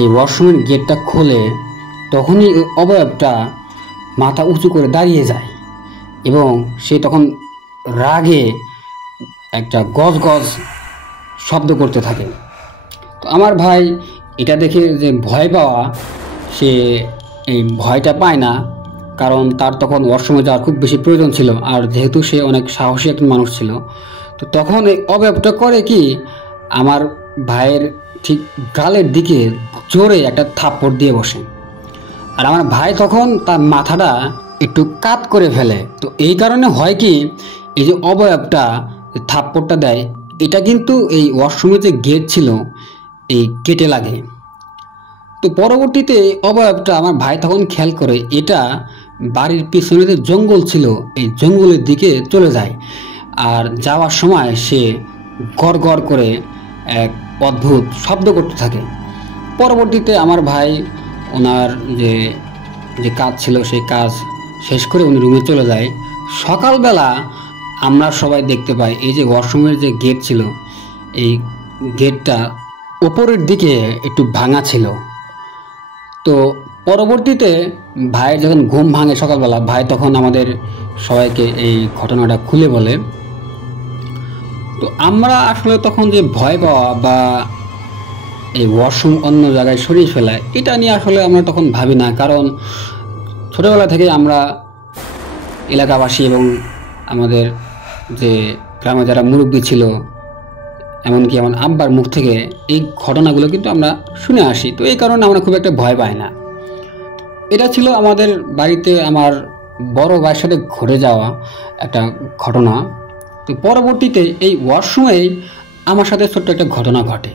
এই ওয়াশরুমের গেটটা খোলে, তখনই ওই অবয়বটা মাথা উঁচু করে দাঁড়িয়ে যায় এবং সে তখন রাগে একটা গজ গজ শব্দ করতে থাকে। তো আমার ভাই এটা দেখে যে ভয় পাওয়া, সে এই ভয়টা পায় না, কারণ তার তখন ওয়াশরুমে যাওয়ার খুব বেশি প্রয়োজন ছিল। আর যেহেতু সে অনেক সাহসী একজন মানুষ ছিল, তো তখন এই অবয়বটা করে কি, আমার ভাইয়ের ঠিক গালের দিকে জোরে একটা থাপ্পড় দিয়ে বসে। আর আমার ভাই তখন তার মাথাটা একটু কাত করে ফেলে। তো এই কারণে হয় কি, এই যে অবয়বটা থাপ্পড়টা দেয়, এটা কিন্তু এই ওয়াশরুমের যে গেট ছিল এই গেটে লাগে। তো পরবর্তীতে অবয়বটা আমার ভাই তখন খেয়াল করে এটা বাড়ির পিছনে যে জঙ্গল ছিল এই জঙ্গলের দিকে চলে যায়। আর যাওয়ার সময় সে গড় গড় করে এক অদ্ভুত শব্দ করতে থাকে। পরবর্তীতে আমার ভাই ওনার যে যে কাজ ছিল সেই কাজ শেষ করে উনি রুমে চলে যায়। সকালবেলা আমরা সবাই দেখতে পাই এই যে ওয়াশরুমের যে গেট ছিল, এই গেটটা ওপরের দিকে একটু ভাঙা ছিল। তো পরবর্তীতে ভাইয়ের যখন ঘুম ভাঙে সকালবেলা, ভাই তখন আমাদের সবাইকে এই ঘটনাটা খুলে বলে। তো আমরা আসলে তখন যে ভয় পাওয়া বা এই ওয়াশরুম অন্য জায়গায় সরিয়ে ফেলা, এটা নিয়ে আসলে আমরা তখন ভাবি না, কারণ ছোটোবেলা থেকে আমরা এলাকাবাসী এবং আমাদের যে গ্রামে যারা মুরব্বী ছিল, এমনকি আমার আব্বার মুখ থেকে এই ঘটনাগুলো কিন্তু আমরা শুনে আসি। তো এই কারণে আমরা খুব একটা ভয় পাই না। এটা ছিল আমাদের বাড়িতে আমার বড় ভাইয়ের সাথে ঘটে যাওয়া একটা ঘটনা। তো পরবর্তীতে এই ওয়াশরুমেই আমার সাথে ছোট্ট একটা ঘটনা ঘটে,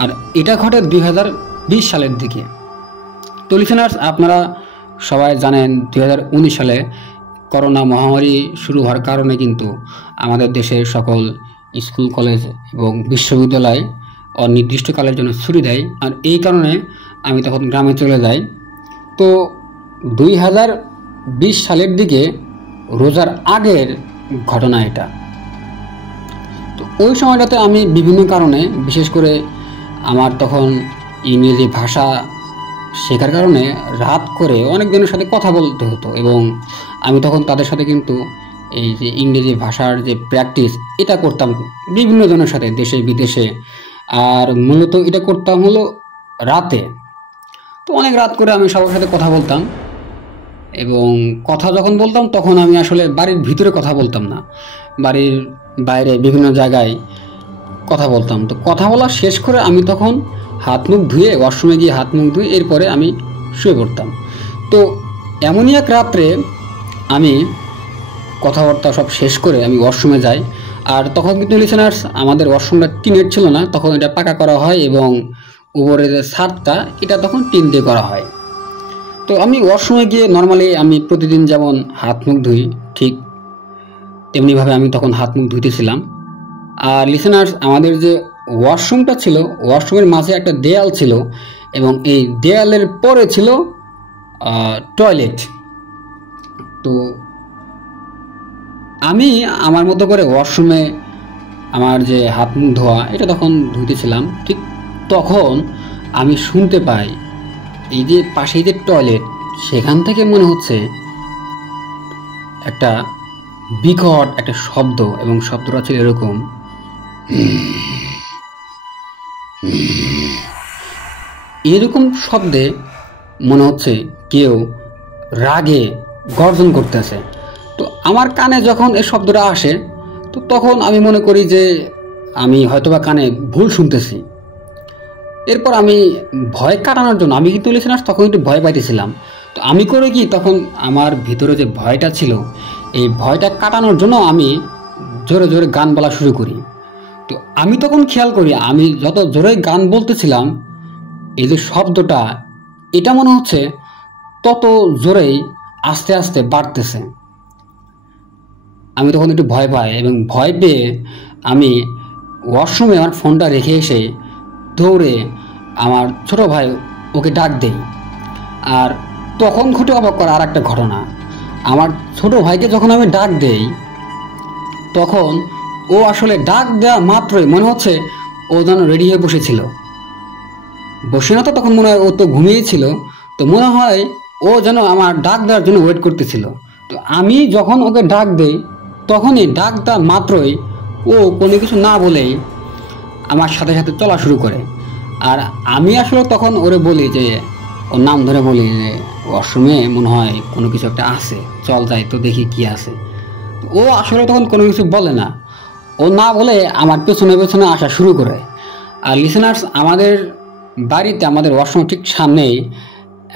আর এটা ঘটে 2020 সালের দিকে। তো লিসেনার্স, আপনারা সবাই জানেন 2019 সালে করোনা মহামারী শুরু হওয়ার কারণে কিন্তু আমাদের দেশের সকল স্কুল কলেজ এবং বিশ্ববিদ্যালয় অনির্দিষ্টকালের জন্য ছুটি দেয়। আর এই কারণে আমি তখন গ্রামে চলে যাই। তো 2020 সালের দিকে রোজার আগের ঘটনা এটা। তো ওই সময়টাতে আমি বিভিন্ন কারণে, বিশেষ করে আমার তখন ইংরেজি ভাষা শেখার কারণে রাত করে অনেকজনের সাথে কথা বলতে হতো, এবং আমি তখন তাদের সাথে কিন্তু এই যে ইংরেজি ভাষার যে প্র্যাকটিস এটা করতাম বিভিন্ন জনের সাথে দেশে বিদেশে। আর মূলত এটা করতাম হলো রাতে। তো অনেক রাত করে আমি সবার সাথে কথা বলতাম, এবং কথা যখন বলতাম তখন আমি আসলে বাড়ির ভিতরে কথা বলতাম না, বাড়ির বাইরে বিভিন্ন জায়গায় কথা বলতাম। তো কথা বলা শেষ করে আমি তখন হাত মুখ ধুয়ে, ওয়াশরুমে গিয়ে হাত মুখ ধুয়ে এরপরে আমি শুয়ে পড়তাম। তো এমনই এক রাত্রে আমি কথাবার্তা সব শেষ করে আমি ওয়াশরুমে যাই। আর তখন কিন্তু লিসেনার্স আমাদের ওয়াশরুমটা টিনের ছিল না, তখন এটা পাকা করা হয় এবং উপরে যে ছাদটা এটা তখন টিন দিয়ে করা হয়। তো আমি ওয়াশরুমে গিয়ে নর্মালি আমি প্রতিদিন যেমন হাত মুখ ধুই, ঠিক তেমনিভাবে আমি তখন হাত মুখ ধুইতেছিলাম। আর লিসেনার্স, আমাদের যে ওয়াশরুমটা ছিল, ওয়াশরুমের মাঝে একটা দেয়াল ছিল, এবং এই দেয়ালের পরে ছিল টয়লেট। তো আমি আমার মতো করে ওয়াশরুমে আমার যে হাত মুখ ধোয়া এটা তখন ধুইতেছিলাম। ঠিক তখন আমি শুনতে পাই এই যে পাশেই যে টয়লেট, সেখান থেকে মনে হচ্ছে একটা বিকট একটা শব্দ, এবং শব্দটা ছিল এরকম। এরকম শব্দে মনে হচ্ছে কেউ রাগে গর্জন করতেছে। তো আমার কানে যখন এই শব্দটা আসে তো তখন আমি মনে করি যে আমি হয়তোবা কানে ভুল শুনতেছি। এরপর আমি ভয় কাটানোর জন্য, আমি কিন্তু লিসেনার্স তখন একটু ভয় পাইতেছিলাম, তো আমি করে কি তখন আমার ভিতরে যে ভয়টা ছিল এই ভয়টা কাটানোর জন্য আমি জোরে জোরে গান বলা শুরু করি। তো আমি তখন খেয়াল করি আমি যত জোরে গান বলতেছিলাম এই যে শব্দটা এটা মনে হচ্ছে তত জোরেই আস্তে আস্তে বাড়তেছে। আমি তখন একটু ভয় পাই এবং ভয় পেয়ে আমি ওয়াশরুমে আমার ফোনটা রেখে এসে দৌড়ে আমার ছোট ভাই ওকে ডাক দেই। আর তখন ঘটে অবাক করা আর একটা ঘটনা, আমার ছোট ভাইকে যখন আমি ডাক দেই তখন ও আসলে ডাক দেওয়া মাত্রই মনে হচ্ছে ও যেন রেডি হয়ে বসেছিল। বসে না তো তখন মনে হয় ও তো ঘুমিয়েছিল, তো মনে হয় ও যেন আমার ডাক দেওয়ার জন্য ওয়েট করতেছিল। তো আমি যখন ওকে ডাক দেই তখনই ডাক দেওয়া মাত্রই ও কোনো কিছু না বলেই আমার সাথে সাথে চলা শুরু করে। আর আমি আসলে তখন ওরে বলি যে ওর নাম ধরে বলি যে ওয়াশরুমে মনে হয় কোনো কিছু একটা আছে, চল যাই তো দেখি কি আছে। ও আসলে তখন কোনো কিছু বলে না, ও না বলে আমার পেছনে পেছনে আসা শুরু করে। আর লিসেনার্স, আমাদের বাড়িতে আমাদের ওয়াশরুমের ঠিক সামনেই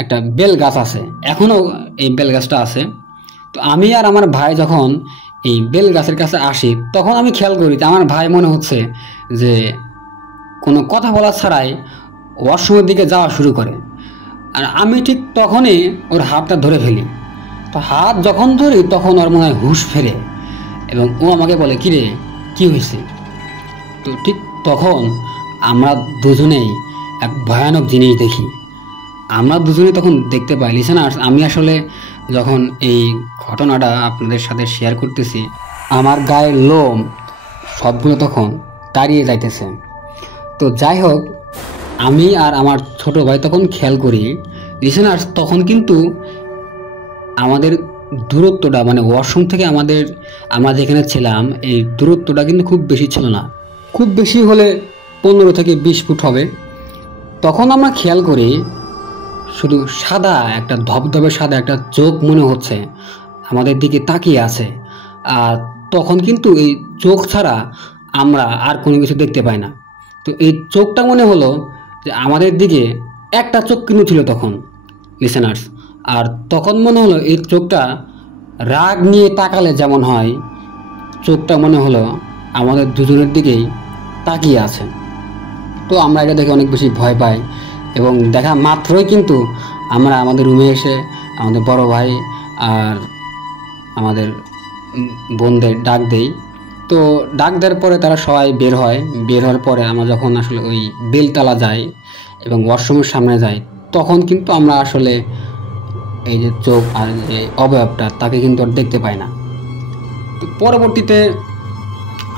একটা বেল গাছ আছে, এখনও এই বেল গাছটা আছে। তো আমি আর আমার ভাই যখন এই বেল গাছের কাছে আসি তখন আমি খেয়াল করি যে আমার ভাই মনে হচ্ছে যে কোনো কথা বলা ছাড়াই ওয়াশরুমের দিকে যাওয়া শুরু করে। আর আমি ঠিক তখনই ওর হাতটা ধরে ফেলি। তো হাত যখন ধরি তখন ওর মনে হয় হুঁশ ফেরে এবং ও আমাকে বলে, কিরে কি হয়েছে? তো ঠিক তখন আমরা দুজনেই এক ভয়ানক জিনিস দেখি। আমরা দুজনে তখন দেখতে পাই লিসেনার্স, আমি আসলে যখন এই ঘটনাটা আপনাদের সাথে শেয়ার করতেছি আমার গায়ের লোম সবগুলো তখন দাঁড়িয়ে যাইতেছে। তো যাই হোক, আমি আর আমার ছোট ভাই তখন খেয়াল করি লিসেনার্স, তখন কিন্তু আমাদের দূরত্বটা মানে ওয়াশরুম থেকে আমরা যেখানে ছিলাম এই দূরত্বটা কিন্তু খুব বেশি ছিল না, খুব বেশি হলে 15 থেকে 20 ফুট হবে। তখন আমরা খেয়াল করি শুধু সাদা একটা ধবধবে সাদা একটা চোখ মনে হচ্ছে আমাদের দিকে তাকিয়ে আছে। আর তখন কিন্তু এই চোখ ছাড়া আমরা আর কোনো কিছু দেখতে পাই না। তো এই চোখটা মনে হলো যে আমাদের দিকে একটা চোখ কিন্তু ছিল তখন লিসেনার্স। আর তখন মনে হলো এই চোখটা রাগ নিয়ে তাকালে যেমন হয়, চোখটা মনে হলো আমাদের দুজনের দিকেই তাকিয়ে আছে। তো আমরা এটা দেখে অনেক বেশি ভয় পাই এবং দেখা মাত্রই কিন্তু আমরা আমাদের রুমে এসে আমাদের বড় ভাই আর আমাদের বোনদের ডাক দেই। তো ডাক দেওয়ার পরে তারা সবাই বের হওয়ার পরে আমরা যখন আসলে ওই বেলতলা যাই এবং ওয়াশরুমের সামনে যাই তখন কিন্তু আমরা আসলে এই যে চোখ আর যে অবয়বটা তাকে কিন্তু আর দেখতে পাই না। তো পরবর্তীতে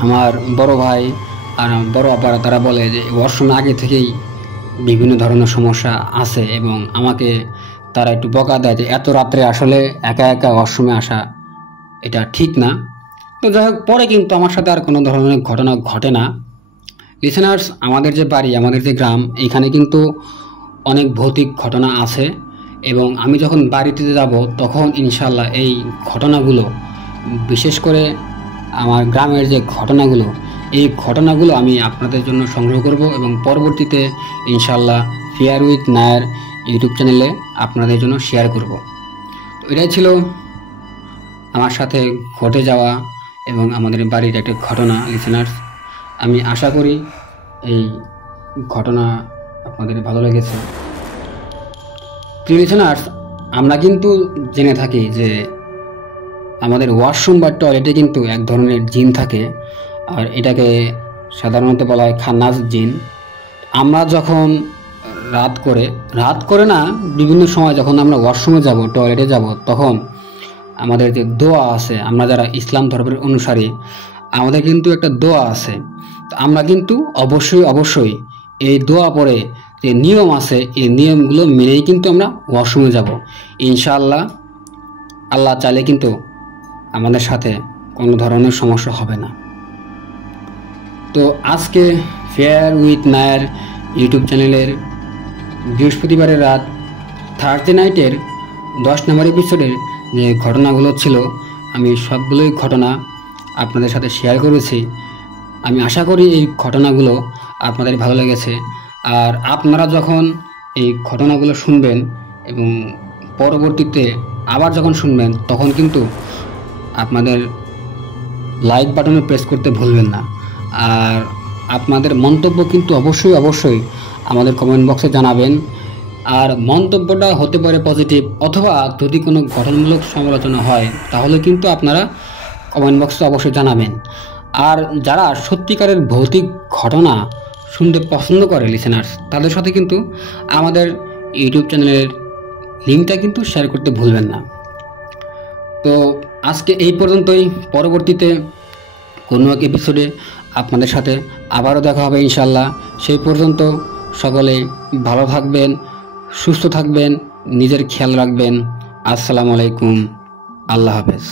আমার বড় ভাই আর বড় আপারা তারা বলে যে ওয়াশরুমে আগে থেকেই বিভিন্ন ধরনের সমস্যা আছে এবং আমাকে তারা একটু বকা দেয় যে এত রাত্রে আসলে একা একা ওয়াশরুমে আসা এটা ঠিক না। তো যাই হোক, পরে কিন্তু আমার সাথে আর কোনো ধরনের ঘটনা ঘটে না। লিসেনার্স, আমাদের যে বাড়ি আমাদের যে গ্রাম এখানে কিন্তু অনেক ভৌতিক ঘটনা আছে এবং আমি যখন বাড়িতে যাব তখন ইনশাল্লাহ এই ঘটনাগুলো, বিশেষ করে আমার গ্রামের যে ঘটনাগুলো এই ঘটনাগুলো আমি আপনাদের জন্য সংগ্রহ করব এবং পরবর্তীতে ইনশাল্লাহ ফেয়ার উইথ নায়ার ইউটিউব চ্যানেলে আপনাদের জন্য শেয়ার করব। তো এটাই ছিল আমার সাথে ঘটে যাওয়া এবং আমাদের বাড়ির একটা ঘটনা লিসেনার্স। আমি আশা করি এই ঘটনা আপনাদের ভালো লেগেছে। প্রিয় লিসেনার্স, আমরা কিন্তু জেনে থাকি যে আমাদের ওয়াশরুম বা টয়লেটে কিন্তু এক ধরনের জিন থাকে আর এটাকে সাধারণত বলা হয় খান্নাস জিন। আমরা যখন রাত করে না বিভিন্ন সময় যখন আমরা ওয়াশরুমে যাব টয়লেটে যাব তখন আমাদের যে দোয়া আছে, আমরা যারা ইসলাম ধর্মের অনুসারী আমাদের কিন্তু একটা দোয়া আছে। তো আমরা কিন্তু অবশ্যই এই দোয়া পড়ে যে নিয়ম আছে এই নিয়মগুলো মেনেই কিন্তু আমরা ওয়াশরুমে যাব। ইনশাআল্লাহ আল্লাহ চাইলে কিন্তু আমাদের সাথে কোনো ধরনের সমস্যা হবে না। তো আজকে ফেয়ার উইথ নায়ার ইউটিউব চ্যানেলের বৃহস্পতিবারের রাত থার্সডে নাইটের 10 নম্বর এপিসোডের যে ঘটনাগুলো ছিল, আমি সবগুলোই ঘটনা আপনাদের সাথে শেয়ার করেছি। আমি আশা করি এই ঘটনাগুলো আপনাদের ভালো লেগেছে। আর আপনারা যখন এই ঘটনাগুলো শুনবেন এবং পরবর্তীতে আবার যখন শুনবেন, তখন কিন্তু আপনাদের লাইক বাটনে প্রেস করতে ভুলবেন না। আর আপনাদের মন্তব্য কিন্তু অবশ্যই আমাদের কমেন্ট বক্সে জানাবেন। আর মন্তব্যটা হতে পারে পজিটিভ, অথবা যদি কোনো গঠনমূলক সমালোচনা হয় তাহলে কিন্তু আপনারা কমেন্ট বক্সে অবশ্যই জানাবেন। আর যারা সত্যিকারের ভৌতিক ঘটনা শুনতে পছন্দ করে লিসেনার্স, তাদের সাথে কিন্তু আমাদের ইউটিউব চ্যানেলের লিঙ্কটা কিন্তু শেয়ার করতে ভুলবেন না। তো আজকে এই পর্যন্তই। পরবর্তীতে কোনো এক এপিসোডে আপনাদের সাথে আবারও দেখা হবে ইনশাল্লাহ। সেই পর্যন্ত সকলে ভালো থাকবেন, সুস্থ থাকবেন, নিজের খেয়াল রাখবেন। আসসালামু আলাইকুম, আল্লাহ হাফেজ।